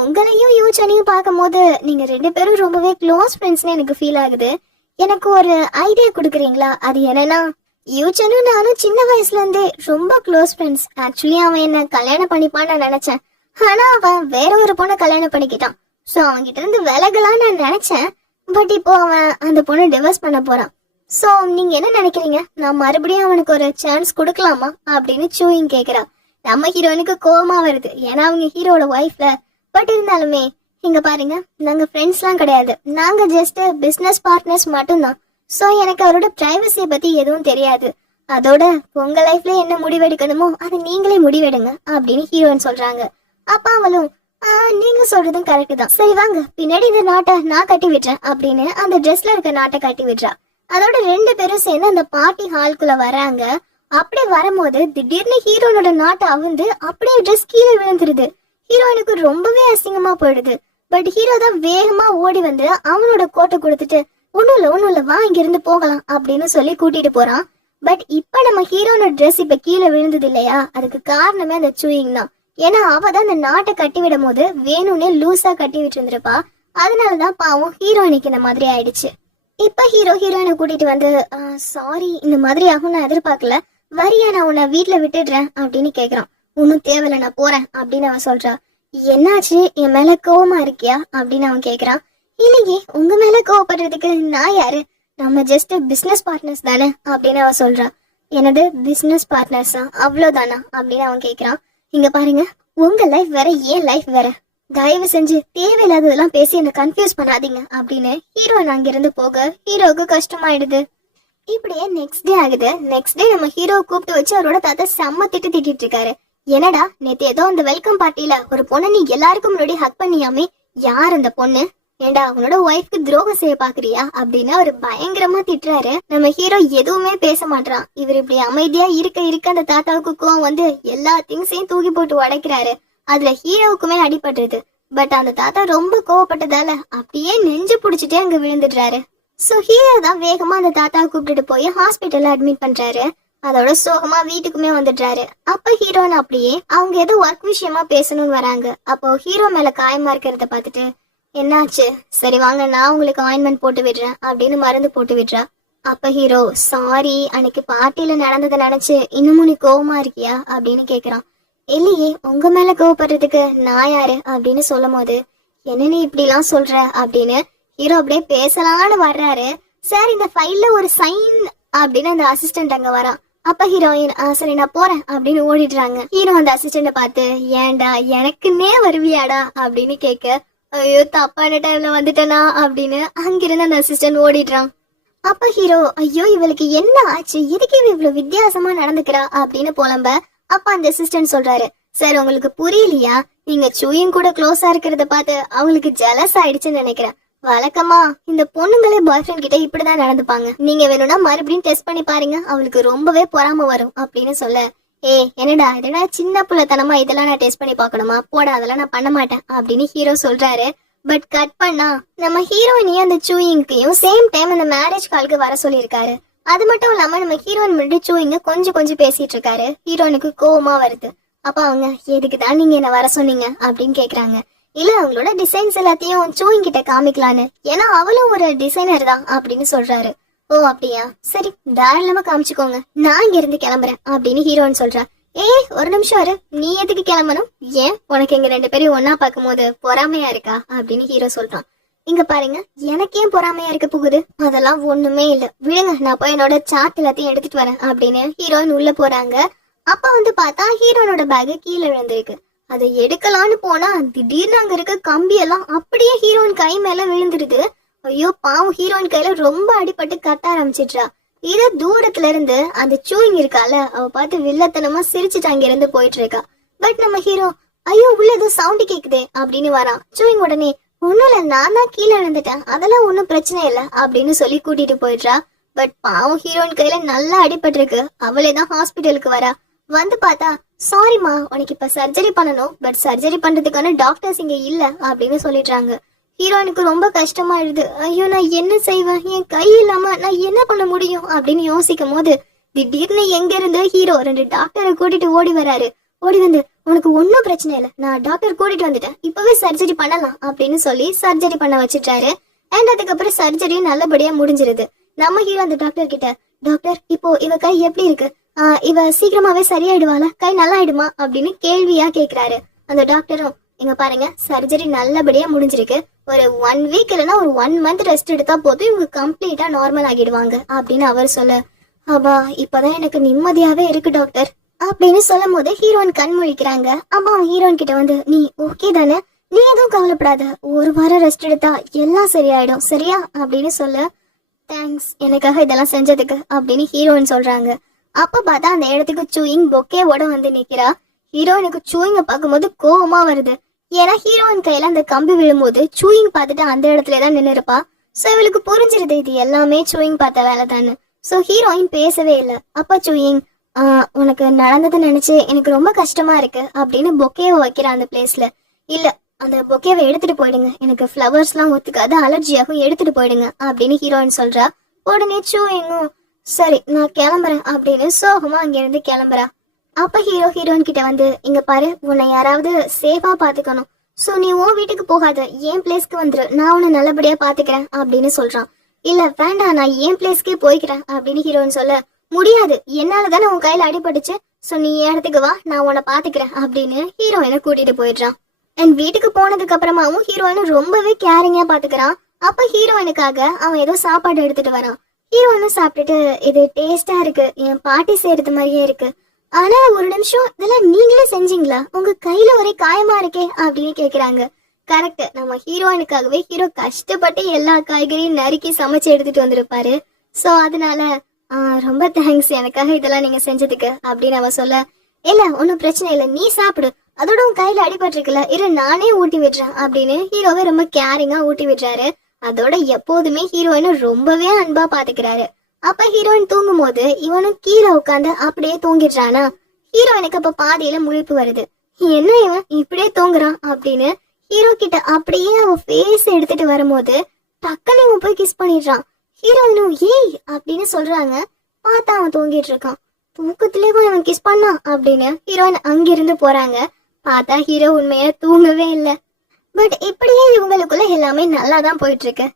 உங்களையும் யூச்சனையும் பார்க்கும் போது நீங்க 2 பேரும் ரொம்பவே க்ளோஸ் ஃப்ரெண்ட்ஸ்னு எனக்கு ஃபீல் ஆகுது, எனக்கு ஒரு ஐடியா கொடுக்குறீங்களா, அது என்னன்னா யூச்சனும் நானும் சின்ன வயசுல இருந்தே ரொம்ப க்ளோஸ் ஃப்ரெண்ட்ஸ், ஆக்சுவலி அவன் என்ன கல்யாணம் பண்ணிப்பான்னு நான் நினைச்சேன், ஆனா அவன் வேற ஒரு பொண்ணை கல்யாணம் பண்ணிக்கிட்டான், சோ அவன்கிட்ட இருந்து விலகலான்னு நான் நினைச்சேன், பட் இப்போ அவன் அந்த பொண்ணை டிவோர்ஸ் பண்ண போறான், சோ நீங்க என்ன நினைக்கிறீங்க, நான் மறுபடியும் அவனுக்கு ஒரு சான்ஸ் கொடுக்கலாமா அப்படின்னு சூயிங் கேக்குறா. நம்ம ஹீரோனுக்கு கோவமா வருது, ஏன்னா அவங்க ஹீரோட ஒய்ஃப்ல, பட் இருந்தாலுமே இங்க பாருங்க நாங்க ஃப்ரெண்ட்ஸ் எல்லாம் கிடையாது, நாங்க ஜஸ்ட் பிசினஸ் பார்ட்னர்ஸ் மட்டும்தான், சோ எனக்கு அவரோட பிரைவசியை பத்தி எதுவும் தெரியாது, அதோட உங்க லைஃப்ல என்ன முடிவெடுக்கணுமோ அதை நீங்களே முடிவெடுங்க அப்படின்னு ஹீரோயின் சொல்றாங்க. அப்ப அவளும் நீங்க சொல்றதும் கரெக்ட் தான், சரி வாங்க பின்னாடி இந்த நாட்டை நான் கட்டி விடுறேன் அப்படின்னு அந்த ட்ரெஸ்ல இருக்க நாட்டை கட்டி விடுறா. அதோட 2 பேரும் சேர்ந்து அந்த பார்ட்டி ஹால்குள்ள வராங்க. அப்படியே வரும்போது திடீர்னு ஹீரோனோட நாட்டை அவிழ்ந்து அப்படியே ட்ரெஸ் கீழே விழுந்துருது. ஹீரோயினுக்கு ரொம்பவே அசிங்கமா போயிடுது. பட் ஹீரோ தான் வேகமா ஓடி வந்து அவனோட கோட்டை கொடுத்துட்டு ஒண்ணும் இல்ல வா இங்க இருந்து போகலாம் அப்படின்னு சொல்லி கூட்டிட்டு போறான். பட் இப்ப நம்ம ஹீரோனோட ட்ரெஸ் இப்ப கீழே விழுந்தது இல்லையா, அதுக்கு காரணமே அந்த சூயிங் தான். ஏன்னா அவ தான் அந்த நாட்டை கட்டி விடும் போது வேணும்னே லூசா கட்டி விட்டு இருந்திருப்பா. அதனாலதான் பாவம் ஹீரோயினுக்கு இந்த மாதிரி ஆயிடுச்சு. இப்ப ஹீரோயினை கூட்டிட்டு வந்து சாரி இந்த மாதிரி ஆகும் நான் எதிர்பார்க்கல, வரியா நான் உன்னை வீட்டுல விட்டுடுறேன் அப்படின்னு கேக்குறான். ஒன்னும் தேவையில்ல நான் போறேன் அப்படின்னு அவன் சொல்றா. என்னாச்சு என் மேல கோவமா இருக்கியா அப்படின்னு அவன் கேக்குறான். இல்லையே உங்க மேல கோவப்படுறதுக்கு நான் யாரு, நம்ம ஜஸ்ட் பிசினஸ் பார்ட்னர்ஸ் தானே அப்படின்னு அவன் சொல்றா. எனது பிசினஸ் பார்ட்னர்ஸா அவ்வளவுதானா அப்படின்னு அவன் கேக்குறான். இங்க பாருங்க உங்க லைஃப் வேற என் லைஃப் வேற, தயவு செஞ்சு தேவையில்லாததெல்லாம் பேசி என்ன கன்ஃபியூஸ் பண்ணாதீங்க அப்படின்னு ஹீரோயின் அங்கிருந்து போக ஹீரோவுக்கு கஷ்டமாயிடுது. இப்படியே நெக்ஸ்ட் டே ஆகுது. நெக்ஸ்ட் டே நம்ம ஹீரோ கூப்பிட்டு வச்சு அவரோட தாத்தா செம்ம திட்டிட்டு இருக்காரு. என்னடா நேத்து ஏதோ அந்த வெல்கம் பார்ட்டியில ஒரு பொண்ணு நீ எல்லாருக்கும் முன்னாடி ஹக் பண்ணியாமே, யார் அந்த பொண்ணு, ஏண்டா உன்னோட ஒய்ஃப்க்கு துரோகம் செய்ய பாக்குறியா அப்படின்னு அவரு பயங்கரமா திட்டுறாரு. நம்ம ஹீரோ எதுவுமே பேச மாட்டான். இவர் இப்படி அமைதியா இருக்க அந்த தாத்தாவுக்கு கோவம் வந்து எல்லா திங்ஸையும் தூக்கி போட்டு உடைக்கிறாரு. அதுல ஹீரோவுக்குமே அடிபட்டுருது. பட் அந்த தாத்தா ரொம்ப கோவப்பட்டதால அப்படியே நெஞ்சு புடிச்சிட்டே அங்க விழுந்துடுறாரு. சோ ஹீரோ தான் வேகமா அந்த தாத்தாவை கூப்பிட்டுட்டு போய் ஹாஸ்பிட்டல்ல அட்மிட் பண்றாரு. அதோட சோகமா வீட்டுக்குமே வந்துடுறாரு. அப்ப ஹீரோன்னு அப்படியே அவங்க ஏதோ ஒர்க் விஷயமா பேசணும்னு வராங்க. அப்போ ஹீரோ மேல காயமா இருக்கிறத பாத்துட்டு என்னாச்சு, சரி வாங்க நான் உங்களுக்கு ஆயின்மெண்ட் போட்டு விடுறேன் அப்படின்னு மருந்து போட்டு விடுறா. அப்ப ஹீரோ சாரி அன்னைக்கு பார்ட்டியில நடந்ததை நினைச்சு இன்னமும் நீ கோவமா இருக்கியா அப்படின்னு கேக்குறான். இல்லையே உங்க மேல கோவப்படுறதுக்கு நான் யாரு அப்படின்னு சொல்லும் போது என்ன நீ இப்படி எல்லாம் சொல்ற அப்படின்னு ஹீரோ அப்படியே பேசலான்னு வர்றாரு. சார் இந்த ஃபைல்ல ஒரு சைன் அப்படின்னு அந்த அசிஸ்டன்ட் அங்க வரான். அப்ப ஹீரோயின் சரி நான் போறேன் அப்படின்னு ஓடிடுறாங்க. ஹீரோ அந்த அசிஸ்டண்ட பார்த்து ஏன்டா எனக்குன்னே வருவியாடா அப்படின்னு கேட்க, ஐயோ தப்பான டைம்ல வந்துட்டனா அப்படின்னு அங்கிருந்து அந்த அசிஸ்டன்ட் ஓடிடுறான். அப்ப ஹீரோ ஐயோ இவளுக்கு என்ன ஆச்சு, எதுக்கு இவ இவ்வளவு வித்தியாசமா நடந்துக்கிறா அப்படின்னு புலம்ப. அப்ப அந்த அசிஸ்டன்ட் சொல்றாரு, சார் உங்களுக்கு புரியலையா, நீங்க சூயும் கூட க்ளோஸா இருக்கிறத பார்த்து அவங்களுக்கு ஜெலஸ் ஆயிடுச்சுன்னு நினைக்கிறேன். வழக்கமா இந்த பொண்ணுங்களே பாய் ஃப்ரெண்ட் கிட்ட இப்படிதான் நடந்துப்பாங்க, நீங்க வேணும்னா மறுபடியும் டெஸ்ட் பண்ணி பாருங்க, அவளுக்கு ரொம்பவே பொறாம வரும் அப்படின்னு சொல்ல, என்னடா இதடா சின்ன புள்ளத்தனமா இதெல்லாம் நான் டெஸ்ட் பண்ணி பாக்கணுமா, போட அதெல்லாம் நான் பண்ண மாட்டேன் அப்படின்னு ஹீரோ சொல்றாரு. பட் கட் பண்ணா நம்ம ஹீரோயினையும் அந்த சூயிங்கையும் சேம் டைம் அந்த மேரேஜ் காலுக்கு வர சொல்லியிருக்காரு. அது மட்டும் இல்லாம நம்ம ஹீரோயின் முன்னாடி சூயிங்க கொஞ்சம் பேசிட்டு இருக்காரு. ஹீரோயினுக்கு கோவமா வருது. அப்ப அவங்க எதுக்குதான் நீங்க என்ன வர சொன்னீங்க அப்படின்னு கேக்குறாங்க. இல்ல அவங்களோட டிசைன்ஸ் எல்லாத்தையும் சூயிங் கிட்ட காமிக்கலான்னு, ஏன்னா அவளும் ஒரு டிசைனர் தான் அப்படின்னு சொல்றாரு. ஓ அப்படியா, சரி தாராளமா காமிச்சுக்கோங்க, நான் இங்க இருந்து கிளம்புறேன் அப்படின்னு ஹீரோயின் சொல்றா. ஒரு நிமிஷம் வரு, நீ எதுக்கு கிளம்பணும், ஏன் உனக்கு எங்க 2 பேரும் ஒன்னா பார்க்கும் போது பொறாமையா இருக்கா அப்படின்னு ஹீரோ சொல்றான். இங்க பாருங்க எனக்கு ஏன் பொறாமையா இருக்க போகுது, அதெல்லாம் ஒண்ணுமே இல்ல, விடுங்க நான் போய் என்னோட சார்ட் எல்லாத்தையும் எடுத்துட்டு வரேன் அப்படின்னு ஹீரோயின் உள்ள போறாங்க. அப்ப வந்து பார்த்தா ஹீரோனோட பேக் கீழே விழுந்திருக்கு. அதை எடுக்கலான்னு போனா திடீர்னு அங்க இருக்க கம்பி எல்லாம் அப்படியே ஹீரோயின் கை மேல விழுந்துருது. ஐயோ பாவம் ஹீரோயின் கையில ரொம்ப அடிபட்டு கத்த ஆரம்பிச்சிட்றா. இத தூரத்துல இருந்து அந்த சூயிங் இருக்கால அவ பார்த்து வில்லத்தனமா சிரிச்சுட்டு அங்க இருந்து போயிட்டு இருக்கா. பட் நம்ம ஹீரோ ஐயோ உள்ள ஏதோ சவுண்ட் கேக்குதே அப்படின்னு வரான். சூயிங் உடனே ஒண்ணும் இல்ல நான் தான் கீழே விழுந்துட்டேன், அதெல்லாம் ஒன்னும் பிரச்சனை இல்ல அப்படின்னு சொல்லி கூட்டிட்டு போயிடுறா. பட் பாவம் ஹீரோயின் கையில நல்லா அடிபட்டு இருக்கு. அவளே தான் ஹாஸ்பிட்டலுக்கு வரா. வந்து பார்த்தா சாரிமா உனக்கு இப்ப சர்ஜரி பண்ணணும், பட் சர்ஜரி பண்றதுக்கான டாக்டர்ஸ் இங்க இல்ல அப்படின்னு சொல்லிடுறாங்க. ஹீரோயினுக்கு ரொம்ப கஷ்டமாயிடுது. ஐயோ நான் என்ன செய்வேன், என் கை இல்லாம நான் என்ன பண்ண முடியும் அப்படின்னு யோசிக்கும் போது திடீர்னு எங்க இருந்து ஹீரோ 2 டாக்டரை கூட்டிட்டு ஓடி வராரு. ஓடி வந்து உனக்கு ஒன்னும் பிரச்சனை இல்ல, நான் டாக்டர் கூட்டிட்டு வந்துட்டேன், இப்பவே சர்ஜரி பண்ணலாம் அப்படின்னு சொல்லி சர்ஜரி பண்ண வச்சுட்டாரு. அண்ட் அதுக்கப்புறம் சர்ஜரி நல்லபடியா முடிஞ்சிருது. நம்ம ஹீரோ அந்த டாக்டர் கிட்ட, டாக்டர் இப்போ இவ கை எப்படி இருக்கு, இவ சீக்கிரமாவே சரியாயிடுவாளா, கை நல்லா ஆயிடுமா அப்படின்னு கேள்வியா கேக்குறாரு. அந்த டாக்டரும் இங்க பாருங்க சர்ஜரி நல்லபடியா முடிஞ்சிருக்கு, ஒரு 1 வீக் இல்லைன்னா ஒரு 1 மந்த் ரெஸ்ட் எடுத்தா போதும் இவங்க கம்ப்ளீட்டா நார்மல் ஆகிடுவாங்க அப்படின்னு அவர் சொல்ல, அப்பா இப்பதான் எனக்கு நிம்மதியாவே இருக்கு டாக்டர் அப்படின்னு சொல்லும் போது ஹீரோயின் கண் முழிக்கிறாங்க. அம்மா ஹீரோயின் கிட்ட வந்து நீ ஓகே தானே, நீ எதுவும் கவலைப்படாத, 1 வாரம் ரெஸ்ட் எடுத்தா எல்லாம் சரியாயிடும் சரியா அப்படின்னு சொல்ல, தேங்க்ஸ் எனக்காக இதெல்லாம் செஞ்சதுக்கு அப்படின்னு ஹீரோயின் சொல்றாங்க. அப்ப பார்த்தா அந்த இடத்துக்கு சூயிங் பொக்கேவோட வந்து நிக்கிறா. ஹீரோயினுக்கு சூயிங்க பார்க்கும்போது கோவமா வருது. ஏன்னா ஹீரோயின் கையில அந்த கம்பி விழும்போது சூயிங் பார்த்துட்டு அந்த இடத்துலதான் நின்று இருப்பா. சோ இவளுக்கு புரிஞ்சிருது இது எல்லாமே சூயிங் பார்த்த வேலை தானு. சோ ஹீரோயின் பேசவே இல்லை. அப்ப சூயிங் உனக்கு நடந்ததை நினைச்சு எனக்கு ரொம்ப கஷ்டமா இருக்கு அப்படின்னு பொக்கேவை வைக்கிற அந்த பிளேஸ்ல. இல்ல அந்த பொக்கேவை எடுத்துட்டு போயிடுங்க, எனக்கு ஃப்ளவர்ஸ் எல்லாம் ஒத்துக்காது, அலர்ஜியாகும், எடுத்துட்டு போயிடுங்க அப்படின்னு ஹீரோயின் சொல்றா. உடனே சூயிங்கும் சரி நான் கிளம்புறேன் அப்படின்னு சோகமா அங்கிருந்து கிளம்புறா. அப்ப ஹீரோயின் கிட்ட வந்து இங்க பாரு, உன்னை யாராவது சேஃபா பாத்துக்கணும், சோ நீ உன் வீட்டுக்கு போகாத, என் பிளேஸ்க்கு வந்துரு, நான் உன்னை நல்லபடியா பாத்துக்கிறேன் அப்படின்னு சொல்றான். இல்ல வேண்டாம் நான் என் பிளேஸ்க்கே போய்க்கிறேன் அப்படின்னு ஹீரோயின் சொல்ல, முடியாது என்னால தானே உன் கையில அடிபட்டுச்சு, சோ நீ இடத்துக்கு வா நான் உன்னை பாத்துக்கிறேன் அப்படின்னு ஹீரோயினை கூட்டிட்டு போயிடுறான். அண்ட் வீட்டுக்கு போனதுக்கு அப்புறமாவும் ஹீரோயினும் ரொம்பவே கேரிங்கா பாத்துக்கிறான். அப்ப ஹீரோயினுக்காக அவன் ஏதோ சாப்பாடு எடுத்துட்டு வரான். ஹீரோயினும் சாப்பிட்டுட்டு இது டேஸ்டா இருக்கு, என் பாட்டி செய்யறது மாதிரியே இருக்கு, ஆனா ஒரு நிமிஷம் இதெல்லாம் நீங்களே செஞ்சீங்களா, உங்க கையில ஒரே காயமா இருக்கே அப்படின்னு கேக்குறாங்க. கரெக்ட், நம்ம ஹீரோயினுக்காகவே ஹீரோ கஷ்டப்பட்டு எல்லா காய்கறியும் நறுக்கி சமைச்சு எடுத்துட்டு வந்திருப்பாரு. சோ அதனால ரொம்ப தேங்க்ஸ் எனக்காக இதெல்லாம் நீங்க செஞ்சதுக்கு அப்படின்னு அவ சொல்ல, இல்ல ஒன்னும் பிரச்சனை இல்ல நீ சாப்பிடு, அதோட உன் கையில அடிபட்டிருக்குல்ல இரு நானே ஊட்டி விடுறேன் அப்படின்னு ஹீரோவை ரொம்ப கேரிங்கா ஊட்டி விடுறாரு. அதோட எப்போதுமே ஹீரோயினும் ரொம்பவே அன்பா பாத்துக்கிறாரு. அப்ப ஹீரோயின் தூங்கும் போது இவனும் கீழே உட்காந்து அப்படியே தூங்கிடுறானா. ஹீரோயினுக்கு அப்ப பாதியில முழிப்பு வருது. என்ன இவன் இப்படியே தூங்குறான் அப்படின்னு ஹீரோ கிட்ட அப்படியே அவன் ஃபேஸ் எடுத்துட்டு வரும்போது டக்குன்னு இவன் போய் கிஸ் பண்ணிடுறான். ஹீரோயினும் ஏய் அப்படின்னு சொல்றாங்க. பார்த்தா அவன் தூங்கிட்டு இருக்கான். தூக்கத்திலே போய் அவன் கிஸ் பண்ணான் அப்படின்னு ஹீரோயின் அங்கிருந்து போறாங்க. பார்த்தா ஹீரோ உண்மையா தூங்கவே இல்லை. பட் இப்படியே இவங்களுக்குள்ள எல்லாமே நல்லா தான் போயிட்டு இருக்கு.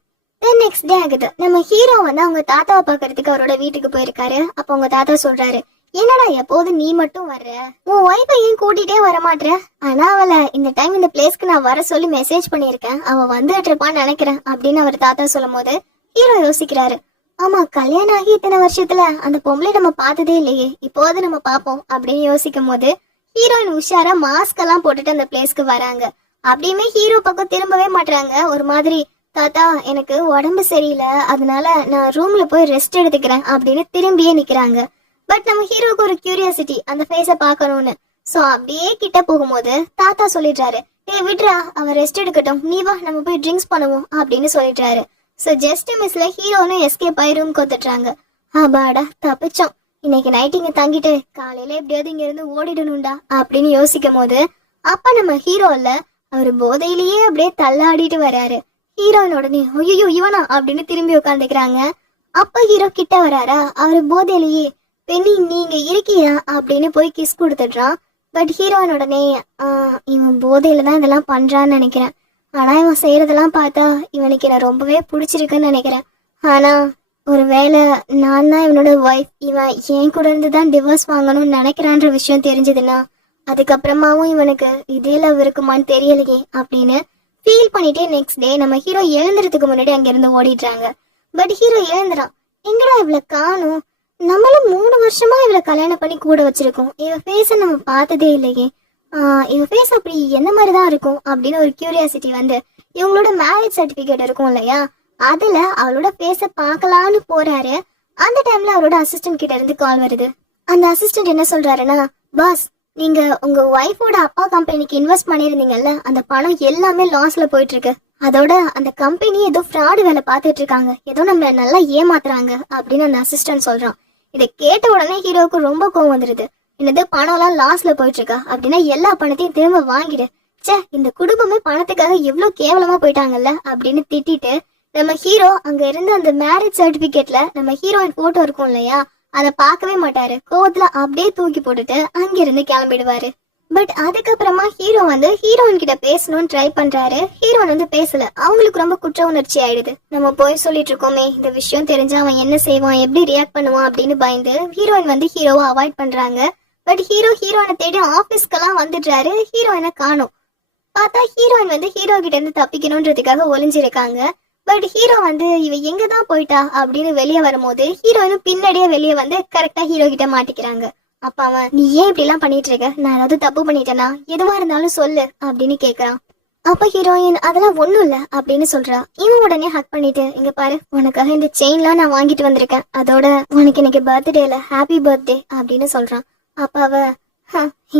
தென் நெக்ஸ்ட் டே ஆகுது. நம்ம ஹீரோ வந்து அவங்க தாத்தாவை பாக்குறதுக்கு அவரோட வீட்டுக்கு போயிருக்காரு. அப்ப அவங்க தாத்தா சொல்றாரு, என்னடா எப்போது நீ மட்டும் வர்ற, உன் ஒய்ஃபை ஏன் கூட்டிட்டே வரமாட்ற, ஆனா அவளை இந்த டைம் இந்த பிளேஸ்க்கு நான் வர சொல்லி மெசேஜ் பண்ணிருக்கேன், அவ வந்துட்டு இருப்பான்னு நினைக்கிறேன் அப்படின்னு அவர் தாத்தா சொல்லும் போது ஹீரோ யோசிக்கிறாரு. ஆமா கல்யாணம் ஆகி இத்தனை வருஷத்துல அந்த பொம்பளை நம்ம பார்த்ததே இல்லையே, இப்போது நம்ம பாப்போம் அப்படின்னு யோசிக்கும் போது ஹீரோயின் உஷாரா மாஸ்க் எல்லாம் போட்டுட்டு அந்த பிளேஸ்க்கு வராங்க. அப்படியுமே ஹீரோ பக்கம் திரும்பவே மாட்டாங்க. ஒரு மாதிரி தாத்தா எனக்கு உடம்பு சரியில்லை அதனால நான் ரூம்ல போய் ரெஸ்ட் எடுத்துக்கிறேன் அப்படின்னு திரும்பியே நிக்கிறாங்க. பட் நம்ம ஹீரோக்கு ஒரு கியூரியாசிட்டி அந்த ஃபேஸ பாக்கணும்னு. சோ அப்படியே கிட்ட போகும்போது தாத்தா சொல்லிடுறாரு, ஏய் விட்ரா அவ ரெஸ்ட் எடுக்கட்டும், நீ வா நம்ம போய் ட்ரிங்க்ஸ் பண்ணுவோம் அப்படின்னு சொல்லிடுறாரு. சோ ஜஸ்ட் மிஸ்ல ஹீரோனும் எஸ்கேப் ஆகி ரூம் கொத்துட்டாங்க. ஆபாடா தப்பிச்சோம், இன்னைக்கு நைட் இங்க தங்கிட்டு காலையில எப்படியாவது இங்க இருந்து ஓடிடணும்டா அப்படின்னு யோசிக்கும் போது அப்ப நம்ம ஹீரோல அவரு போதையிலேயே அப்படியே தள்ளாடிட்டு வராரு. ஹீரோயின் உடனே ஐயோ இவனா அப்படின்னு திரும்பி உட்காந்துக்கிறாங்க. அப்ப ஹீரோ கிட்ட வராரா, அவரு போதையிலேயே பெண்ணி நீங்க இருக்கியா அப்படின்னு போய் கிஸ் கொடுத்துடுறான். பட் ஹீரோயின் உடனே இவன் போதையில தான் இதெல்லாம் பண்றான்னு நினைக்கிறேன், ஆனா இவன் செய்யறதெல்லாம் பார்த்தா இவனுக்கு என்ன ரொம்பவே பிடிச்சிருக்குன்னு நினைக்கிறேன், ஆனா ஒருவேளை நான் தான் இவனோட ஒய்ஃப், இவன் என் கூட இருந்து தான் டிவோர்ஸ் வாங்கணும்னு நினைக்கிறான்ற விஷயம் தெரிஞ்சதுன்னா அதுக்கப்புறமாவும் இவனுக்கு இதே லவ் இருக்குமான்னு தெரியலையே அப்படின்னு ஃபீல் பண்ணிட்டே நெக்ஸ்ட் டே நம்ம ஹீரோ எழுந்துறதுக்கு முன்னாடி அங்கிருந்து ஓடிடுறாங்க. பட் ஹீரோ எழுந்துறான், எங்கடா இவளை காணும், நம்மளும் 3 வருஷமா இவளை கல்யாணம் பண்ணி கூட வச்சிருக்கோம், இவ ஃபேஸ நம்ம பார்த்ததே இல்லையே, இவ ஃபேஸ் அப்படி என்ன மாதிரிதான் இருக்கும் அப்படின்னு ஒரு கியூரியாசிட்டி வந்து இவங்களோட மேரேஜ் சர்டிபிகேட் இருக்கும் இல்லையா, அதுல அவளோட ஃபேஸ பார்க்கலான்னு போறாரு. அந்த டைம்ல அவரோட அசிஸ்டன்ட் கிட்ட இருந்து கால் வருது. அந்த அசிஸ்டன்ட் என்ன சொல்றாருன்னா, பாஸ் நீங்க உங்க ஒய்ஃபோட அப்பா கம்பெனிக்கு இன்வெஸ்ட் பண்ணிருந்தீங்கல்ல, அந்த பணம் எல்லாமே லாஸ்ல போயிட்டு இருக்கு, அதோட அந்த கம்பெனி ஏதோ ஃப்ராடு வேலை பார்த்துட்டு இருக்காங்க, ஏதோ நம்ம நல்லா ஏமாத்துறாங்க அப்படின்னு அந்த அசிஸ்டன்ட் சொல்றான். இதை கேட்ட உடனே ஹீரோவுக்கு ரொம்ப கோவம் வந்துருது. என்னது பணம் எல்லாம் லாஸ்ல போயிட்டு இருக்கா, அப்படின்னா எல்லா பணத்தையும் திரும்ப வாங்கிடு, சே இந்த குடும்பமே பணத்துக்காக எவ்வளவு கேவலமா போயிட்டாங்கல்ல அப்படின்னு திட்டிட்டு நம்ம ஹீரோ அங்க இருந்து அந்த மேரேஜ் சர்டிபிகேட்ல நம்ம ஹீரோயின் போட்டோ இருக்கும் இல்லையா, அதை பார்க்கவே மாட்டாரு. கோவத்துல அப்படியே தூக்கி போட்டுட்டு அங்கிருந்து கிளம்பிடுவாரு. பட் அதுக்கப்புறமா ஹீரோ வந்து ஹீரோயின் கிட்ட பேசணும்னு ட்ரை பண்றாரு. ஹீரோயின் வந்து பேசல. அவங்களுக்கு ரொம்ப குற்ற உணர்ச்சி ஆயிடுது. நம்ம போய் சொல்லிட்டு இருக்கோமே, இந்த விஷயம் தெரிஞ்சா அவன் என்ன செய்வான், எப்படி ரியாக்ட் பண்ணுவான் அப்படின்னு பயந்து ஹீரோயின் வந்து ஹீரோவை அவாய்ட் பண்றாங்க. பட் ஹீரோயினை தேடி ஆபீஸ்க்கெல்லாம் வந்துடுறாரு. ஹீரோயினை காணோம். பார்த்தா ஹீரோயின் வந்து ஹீரோ கிட்ட இருந்து தப்பிக்கணும்ன்றதுக்காக ஒளிஞ்சிருக்காங்க. பட் ஹீரோ வந்து இவ எங்கதான் போயிட்டா அப்படின்னு வெளியே வரும்போது ஹீரோயினும் பின்னாடியே வெளியே வந்து கரெக்டா ஹீரோ கிட்ட மாட்டிக்கிறாங்க. அப்ப அவன், நீ ஏன் இப்படி எல்லாம் பண்ணிட்டு இருக்க, நான் ஏதாவது தப்பு பண்ணிட்டேனா, எதுவா இருந்தாலும் சொல்லு அப்படின்னு கேக்குறான். அப்ப ஹீரோயின் அதெல்லாம் ஒண்ணும் இல்ல அப்படின்னு சொல்றா. இவன் உடனே ஹக் பண்ணிட்டு, இங்க பாரு, உனக்காக இந்த செயின்லாம் நான் வாங்கிட்டு வந்திருக்கேன், அதோட உனக்கு இன்னைக்கு பர்த்டேல ஹாப்பி பர்த்டே அப்படின்னு சொல்றான். அப்ப அவ,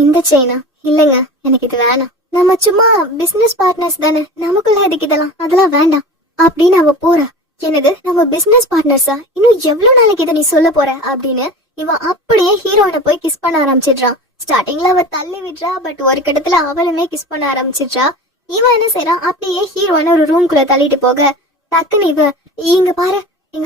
இந்த செயினா? இல்லைங்க, எனக்கு இது வேணாம், நம்ம சும்மா பிசினஸ் பார்ட்னர்ஸ் தானே, நமக்குள்ள எதுக்கு இதெல்லாம், அதெல்லாம் வேண்டாம் அப்படின்னு அவ போறா. என்னது, நம்ம பிசினஸ் பார்ட்னர்ஸா? இன்னும் எவ்வளவு நாளைக்கு இதை நீ சொல்ல போற அப்படின்னு இவன் அப்படியே ஹீரோயினை போய் கிஸ் பண்ண ஆரம்பிச்சிடுறான். ஸ்டார்டிங்ல அவ தள்ளி விடுறா, பட் ஒரு கட்டத்துல அவளுமே கிஸ் பண்ண ஆரம்பிச்சிடுறா. இவன் என்ன செய்யறான், அப்படியே ஹீரோயினை ஒரு ரூம்குள்ள தள்ளிட்டு போக டக்குன்னு இவ, இங்க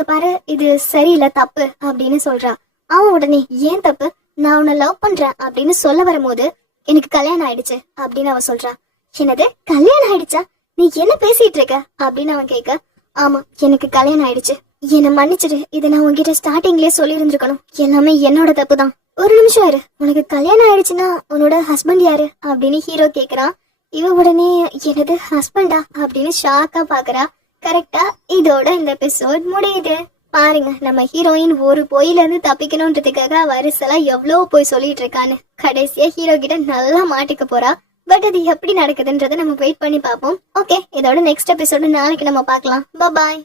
பாரு இது சரியில்லை, தப்பு அப்படின்னு சொல்றா. அவன் உடனே, ஏன் தப்பு, நான் உன்னை லவ் பண்றேன் அப்படின்னு சொல்ல வரும்போது, எனக்கு கல்யாணம் ஆயிடுச்சு அப்படின்னு அவ சொல்றா. என்னது, கல்யாணம் ஆயிடுச்சா? நீ என்ன பேசிட்டு இருக்க அப்படின்னு அவன் கேட்க, ஆமா, எனக்கு கல்யாணம் ஆயிடுச்சு, என்ன மன்னிச்சிடு, இதை நான் உன்கிட்ட ஸ்டார்டிங்லயே சொல்லி இருந்திருக்கணும், எல்லாமே என்னோட தப்பு தான். ஒரு நிமிஷம் இரு, உனக்கு கல்யாணம் ஆயிடுச்சுன்னா உன்னோட ஹஸ்பண்ட் யாரு அப்படின்னு ஹீரோ கேக்குறான். இவ உடனே, எனது ஹஸ்பண்டா அப்படின்னு ஷாக்கா பாக்குறா. கரெக்டா இதோட இந்த எபிசோட் முடியுது. பாருங்க, நம்ம ஹீரோயின் ஒரு பொய்ல இருந்து தப்பிக்கணும்ன்றதுக்காக வருசலா எவ்வளவு போய் சொல்லிட்டு இருக்கான்னு கடைசியா ஹீரோ கிட்ட நல்லா மாட்டிக்க போறா. பட் அது எப்படி நடக்குதுன்றதை நம்ம வெயிட் பண்ணி பார்ப்போம். ஓகே, இதோட நெக்ஸ்ட் எபிசோடு நாளைக்கு நம்ம பார்க்கலாம். பாய்.